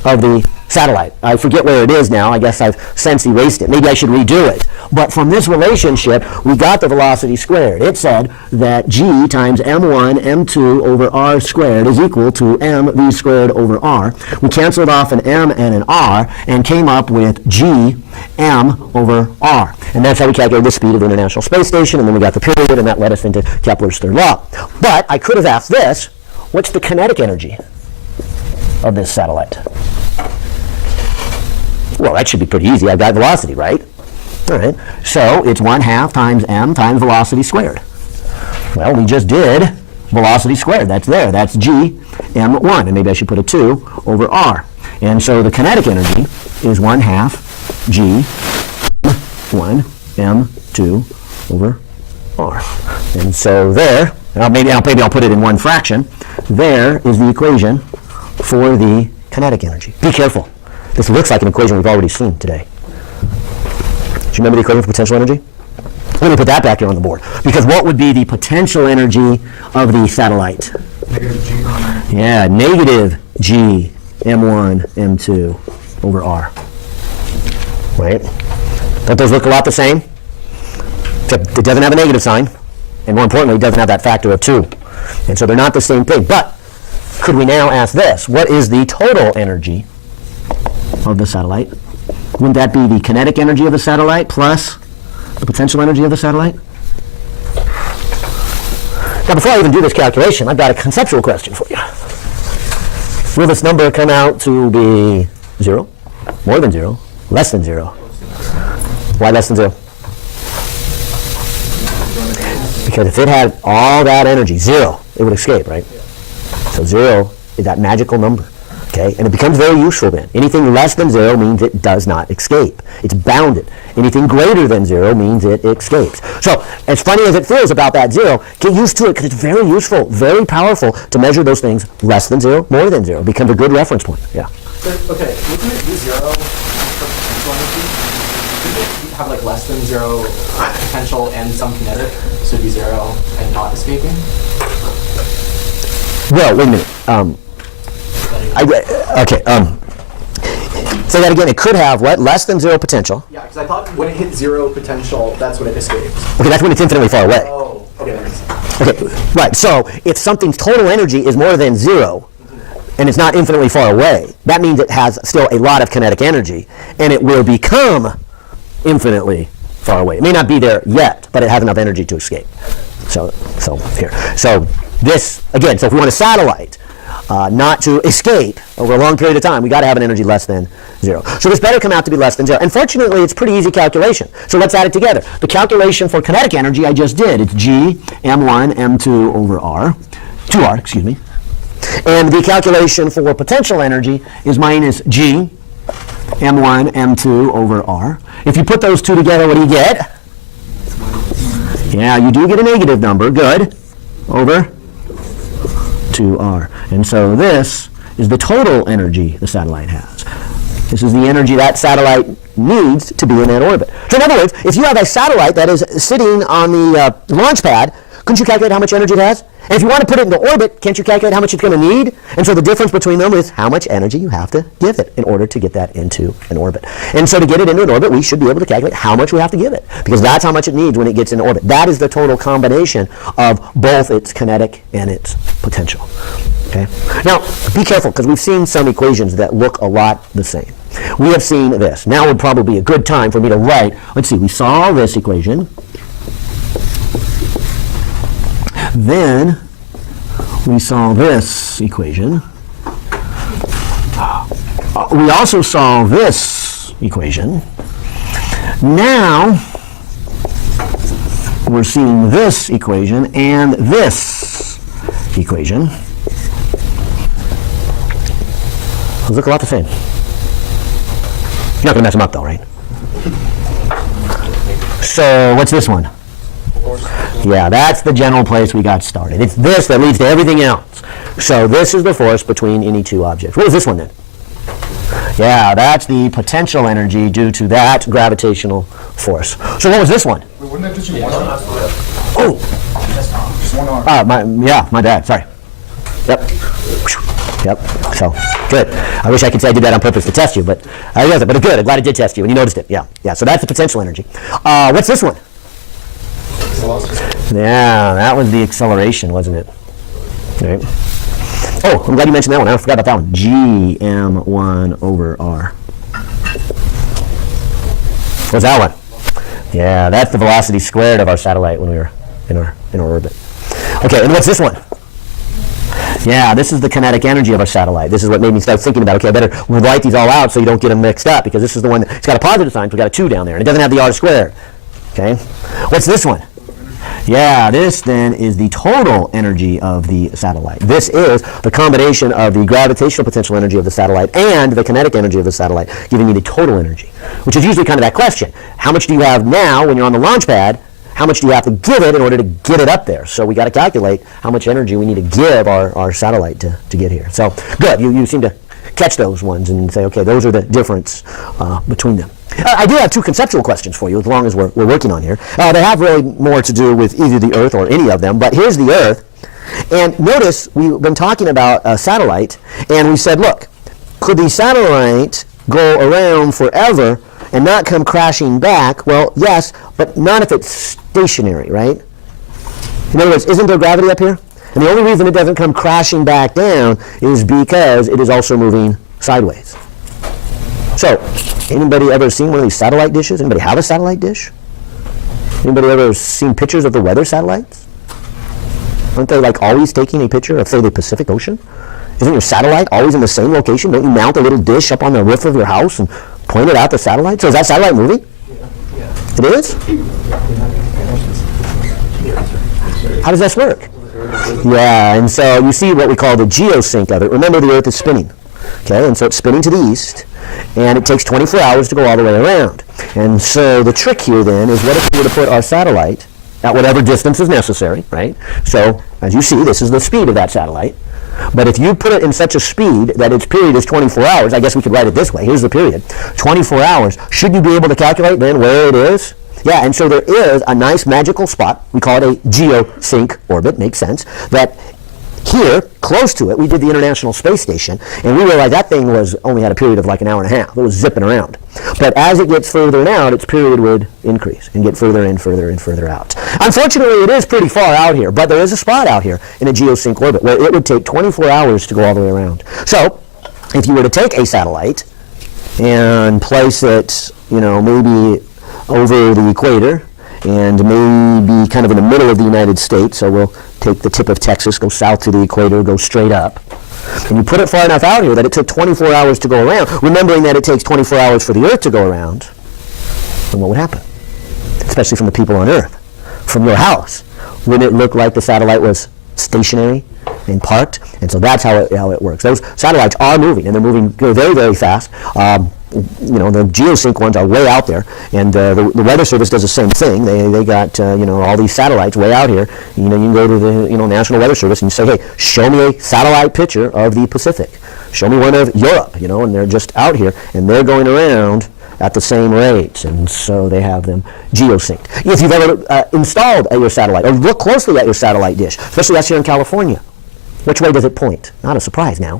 of the satellite. I forget where it is now. I guess I've since erased it. Maybe I should redo it. But from this relationship, we got the velocity squared. It said that g times m1 m2 over r squared is equal to mv squared over r. We canceled off an m and an r and came up with g m over r. And that's how we calculated the speed of the International Space Station, and then we got the period, and that led us into Kepler's third law. But I could have asked this, what's the kinetic energy of this satellite? Well, that should be pretty easy. I've got velocity, right? All right. So it's 1/2 times m times velocity squared. Well, we just did velocity squared. That's there. That's g m1. And maybe I should put a 2 over r. And so the kinetic energy is 1/2 g 1 m2 over r. And so there, maybe I'll put it in one fraction. There is the equation for the kinetic energy. Be careful. This looks like an equation we've already seen today. Do you remember the equation for potential energy? Let me put that back here on the board. Because what would be the potential energy of the satellite? Negative G. Yeah, negative g m1 m2 over r. Right? Don't those look a lot the same? Except it doesn't have a negative sign. And more importantly, it doesn't have that factor of 2. And so they're not the same thing. But could we now ask this? What is the total energy of the satellite? Wouldn't that be the kinetic energy of the satellite plus the potential energy of the satellite? Now, before I even do this calculation, I've got a conceptual question for you. Will this number come out to be 0, more than 0, less than 0? Why less than 0? Because if it had all that energy, 0, it would escape, right? So 0 is that magical number. Okay, and it becomes very useful then. Anything less than 0 means it does not escape. It's bounded. Anything greater than 0 means it escapes. So, as funny as it feels about that 0, get used to it because it's very useful, very powerful to measure those things less than 0, more than 0. It becomes a good reference point. Yeah. But, okay, wouldn't it be 0 for potential energy? Wouldn't it have like less than 0 potential and some kinetic, so it'd be 0 and not escaping? Well, wait a minute. Say that again. It could have what? Less than 0 potential. Yeah, because I thought when it hit 0 potential, that's when it escapes. Okay, that's when it's infinitely far away. Oh, okay, that makes sense. Okay, right. So if something's total energy is more than 0, and it's not infinitely far away, that means it has still a lot of kinetic energy, and it will become infinitely far away. It may not be there yet, but it has enough energy to escape. So here. So this, again, so if we want a satellite not to escape over a long period of time, we got to have an energy less than 0. So this better come out to be less than 0. And fortunately, it's pretty easy calculation. So let's add it together. The calculation for kinetic energy I just did. It's g m1 m2 over r, 2r, excuse me. And the calculation for potential energy is minus g m1 m2 over r. If you put those two together, what do you get? Yeah, you do get a negative number. Good. Over 2r. And so this is the total energy the satellite has. This is the energy that satellite needs to be in that orbit. So in other words, if you have a satellite that is sitting on the launch pad, couldn't you calculate how much energy it has? And if you want to put it into orbit, can't you calculate how much it's going to need? And so the difference between them is how much energy you have to give it in order to get that into an orbit. And so to get it into an orbit, we should be able to calculate how much we have to give it, because that's how much it needs when it gets in orbit. That is the total combination of both its kinetic and its potential. Okay? Now, be careful, because we've seen some equations that look a lot the same. We have seen this. Now would probably be a good time for me to write, let's see, we saw this equation. Then we saw this equation. We also saw this equation. Now we're seeing this equation and this equation. Those look a lot the same. You're not going to mess them up though, right? So what's this one? Yeah, that's the general place we got started. It's this that leads to everything else. So this is the force between any two objects. What is this one then? Yeah, that's the potential energy due to that gravitational force. So what was this one? Wait, wouldn't that just be one arm? Oh, Just one arm. my bad, sorry. Yep. Yep. So good. I wish I could say I did that on purpose to test you, but I wasn't. But good. I'm glad I did test you, and you noticed it. Yeah. Yeah. So that's the potential energy. What's this one? Yeah, that was the acceleration, wasn't it? Right. Oh, I'm glad you mentioned that one. I forgot about that one. Gm1 over r. What's that one? Yeah, that's the velocity squared of our satellite when we were in our orbit. Okay, and what's this one? Yeah, this is the kinetic energy of our satellite. This is what made me start thinking about, okay, I better write these all out so you don't get them mixed up, because this is the one it's got a positive sign, so we've got a 2 down there, and it doesn't have the r squared. Okay, what's this one? Yeah, this then is the total energy of the satellite. This is the combination of the gravitational potential energy of the satellite and the kinetic energy of the satellite, giving you the total energy, which is usually kind of that question. How much do you have now when you're on the launch pad? How much do you have to give it in order to get it up there? So we got to calculate how much energy we need to give our satellite to get here. So good, you seem to catch those ones and say, okay, those are the difference between them. I do have 2 conceptual questions for you, as long as we're working on here. They have really more to do with either the Earth or any of them, but here's the Earth. And notice we've been talking about a satellite, and we said, look, could the satellite go around forever and not come crashing back? Well, yes, but not if it's stationary, right? In other words, isn't there gravity up here? And the only reason it doesn't come crashing back down is because it is also moving sideways. So, anybody ever seen one of these satellite dishes? Anybody have a satellite dish? Anybody ever seen pictures of the weather satellites? Aren't they like always taking a picture of, say, the Pacific Ocean? Isn't your satellite always in the same location? Don't you mount a little dish up on the roof of your house and point it out the satellite? So is that satellite moving? Yeah. It is? How does this work? Yeah, and so you see what we call the geosync of it. Remember, the Earth is spinning. Okay, and so it's spinning to the east, and it takes 24 hours to go all the way around. And so the trick here then is, what if we were to put our satellite at whatever distance is necessary, right? So as you see, this is the speed of that satellite. But if you put it in such a speed that its period is 24 hours, I guess we could write it this way. Here's the period. 24 hours. Should you be able to calculate then where it is? Yeah, and so there is a nice magical spot. We call it a geosync orbit. Makes sense. That here, close to it, we did the International Space Station, and we realized that thing only had a period of like an hour and a half. It was zipping around. But as it gets further out, its period would increase and get further and further and further out. Unfortunately, it is pretty far out here, but there is a spot out here in a geosync orbit where it would take 24 hours to go all the way around. So, if you were to take a satellite and place it, maybe over the equator, and maybe kind of in the middle of the United States, so we'll take the tip of Texas, go south to the equator, go straight up, and you put it far enough out here that it took 24 hours to go around, remembering that it takes 24 hours for the Earth to go around, then what would happen? Especially from the people on Earth. From your house, wouldn't it look like the satellite was stationary and parked? And so that's how it works. Those satellites are moving, and they're moving very, very fast. The geosync ones are way out there, and the Weather Service does the same thing. They got all these satellites way out here. You can go to the National Weather Service and you say, hey, show me a satellite picture of the Pacific. Show me one of Europe. And they're just out here, and they're going around at the same rates, and so they have them geosynced. If you've ever installed your satellite, or look closely at your satellite dish, especially us here in California, which way does it point? Not a surprise now.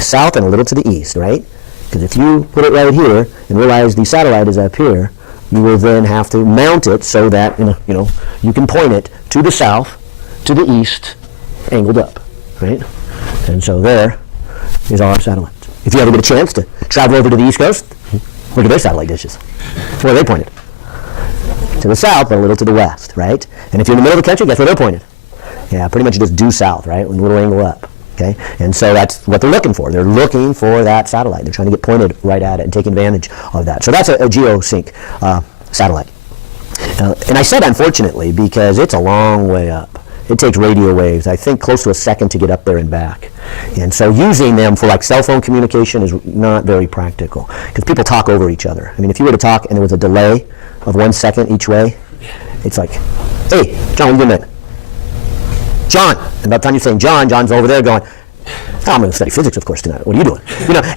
South and a little to the east, right? Because if you put it right here and realize the satellite is up here, you will then have to mount it so that you can point it to the south, to the east, angled up, right? And so there is our satellite. If you ever get a chance to travel over to the East Coast, look at their satellite dishes. Where are they pointed? To the south, but a little to the west, right? And if you're in the middle of the country, guess where they're pointed? Yeah, pretty much just due south, right? A little angle up. Okay? And so that's what they're looking for. They're looking for that satellite. They're trying to get pointed right at it and take advantage of that. So that's a geosync satellite. And I said unfortunately because it's a long way up. It takes radio waves, I think, close to a second to get up there and back. And so using them for like cell phone communication is not very practical because people talk over each other. I mean, if you were to talk and there was a delay of 1 second each way, it's like, hey, John, what are you doing, man? John, and by the time you're saying John, John's over there going, oh, I'm going to study physics, of course, tonight. What are you doing?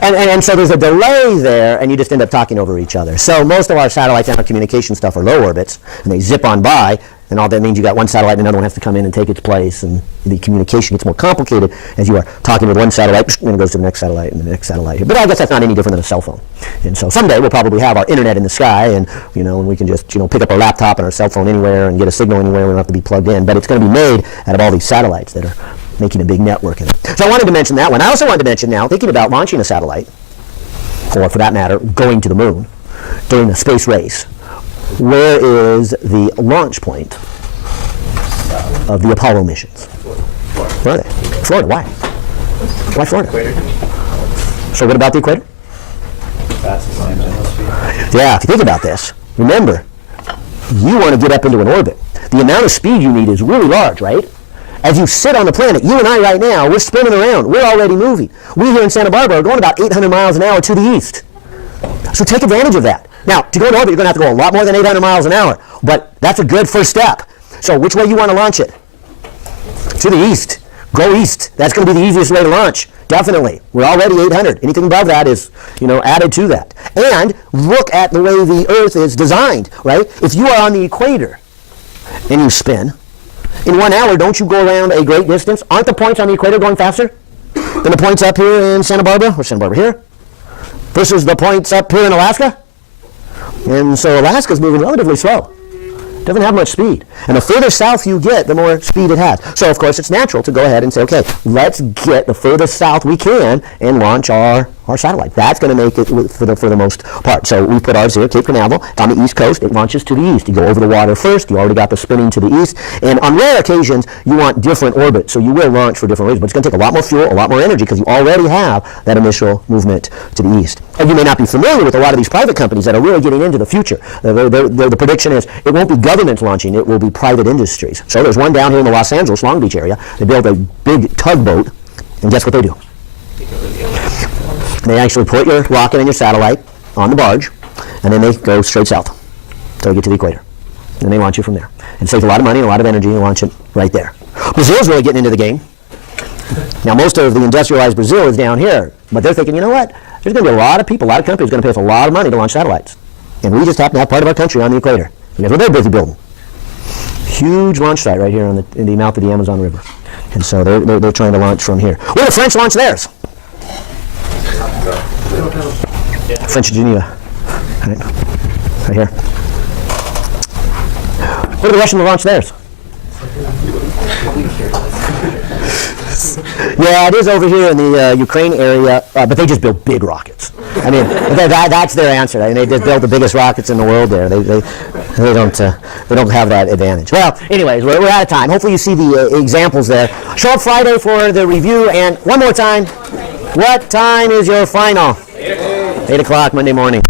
And so there's a delay there, and you just end up talking over each other. So most of our satellites and our communication stuff are low orbits, and they zip on by. And all that means you got one satellite and another one has to come in and take its place, and the communication gets more complicated as you are talking with one satellite, and it goes to the next satellite and the next satellite. But I guess that's not any different than a cell phone. And so someday we'll probably have our internet in the sky, and and we can just pick up our laptop and our cell phone anywhere and get a signal anywhere. We don't have to be plugged in. But it's going to be made out of all these satellites that are making a big network in it. So I wanted to mention that one. I also wanted to mention now, thinking about launching a satellite, or for that matter, going to the moon during a space race. Where is the launch point of the Apollo missions? Florida. Florida, why? Why Florida? So what about the equator? Yeah, if you think about this, remember, you want to get up into an orbit. The amount of speed you need is really large, right? As you sit on the planet, you and I right now, we're spinning around. We're already moving. We here in Santa Barbara are going about 800 miles an hour to the east. So take advantage of that. Now, to go in orbit, you're going to have to go a lot more than 800 miles an hour, but that's a good first step. So which way you want to launch it? To the east. Go east. That's going to be the easiest way to launch. Definitely. We're already 800. Anything above that is, added to that. And look at the way the Earth is designed, right? If you are on the equator and you spin, in 1 hour, don't you go around a great distance? Aren't the points on the equator going faster than the points up here in Santa Barbara, or Santa Barbara here, versus the points up here in Alaska? And so Alaska's moving relatively slow. Doesn't have much speed. And the further south you get, the more speed it has. So, of course, it's natural to go ahead and say, okay, let's get the furthest south we can and launch our satellite. That's going to make it for the most part. So we put ours here, Cape Canaveral. It's on the east coast. It launches to the east. You go over the water first. You already got the spinning to the east. And on rare occasions, you want different orbits. So you will launch for different reasons. But it's going to take a lot more fuel, a lot more energy, because you already have that initial movement to the east. And you may not be familiar with a lot of these private companies that are really getting into the future. The prediction is it won't be government launching. It will be private industries. So there's one down here in the Los Angeles, Long Beach area. They built a big tugboat. And guess what they do? They actually put your rocket and your satellite on the barge, and then they go straight south until they get to the equator. And they launch you from there. And it saves a lot of money and a lot of energy to launch it right there. Brazil's really getting into the game. Now, most of the industrialized Brazil is down here, but they're thinking, you know what? There's going to be a lot of people, a lot of companies going to pay us a lot of money to launch satellites. And we just happen to have part of our country on the equator. And that's what they're busy building. Huge launch site right here in the mouth of the Amazon River. And so they're trying to launch from here. Where the French launch theirs? French Geneva. Right here. Where do the Russians launch theirs? Yeah, it is over here in the Ukraine area, but they just build big rockets. I mean, that's their answer. I mean, they just build the biggest rockets in the world there. They don't have that advantage. Well, anyways, we're out of time. Hopefully you see the examples there. Show up Friday for the review, and one more time, what time is your final? 8 o'clock Monday morning.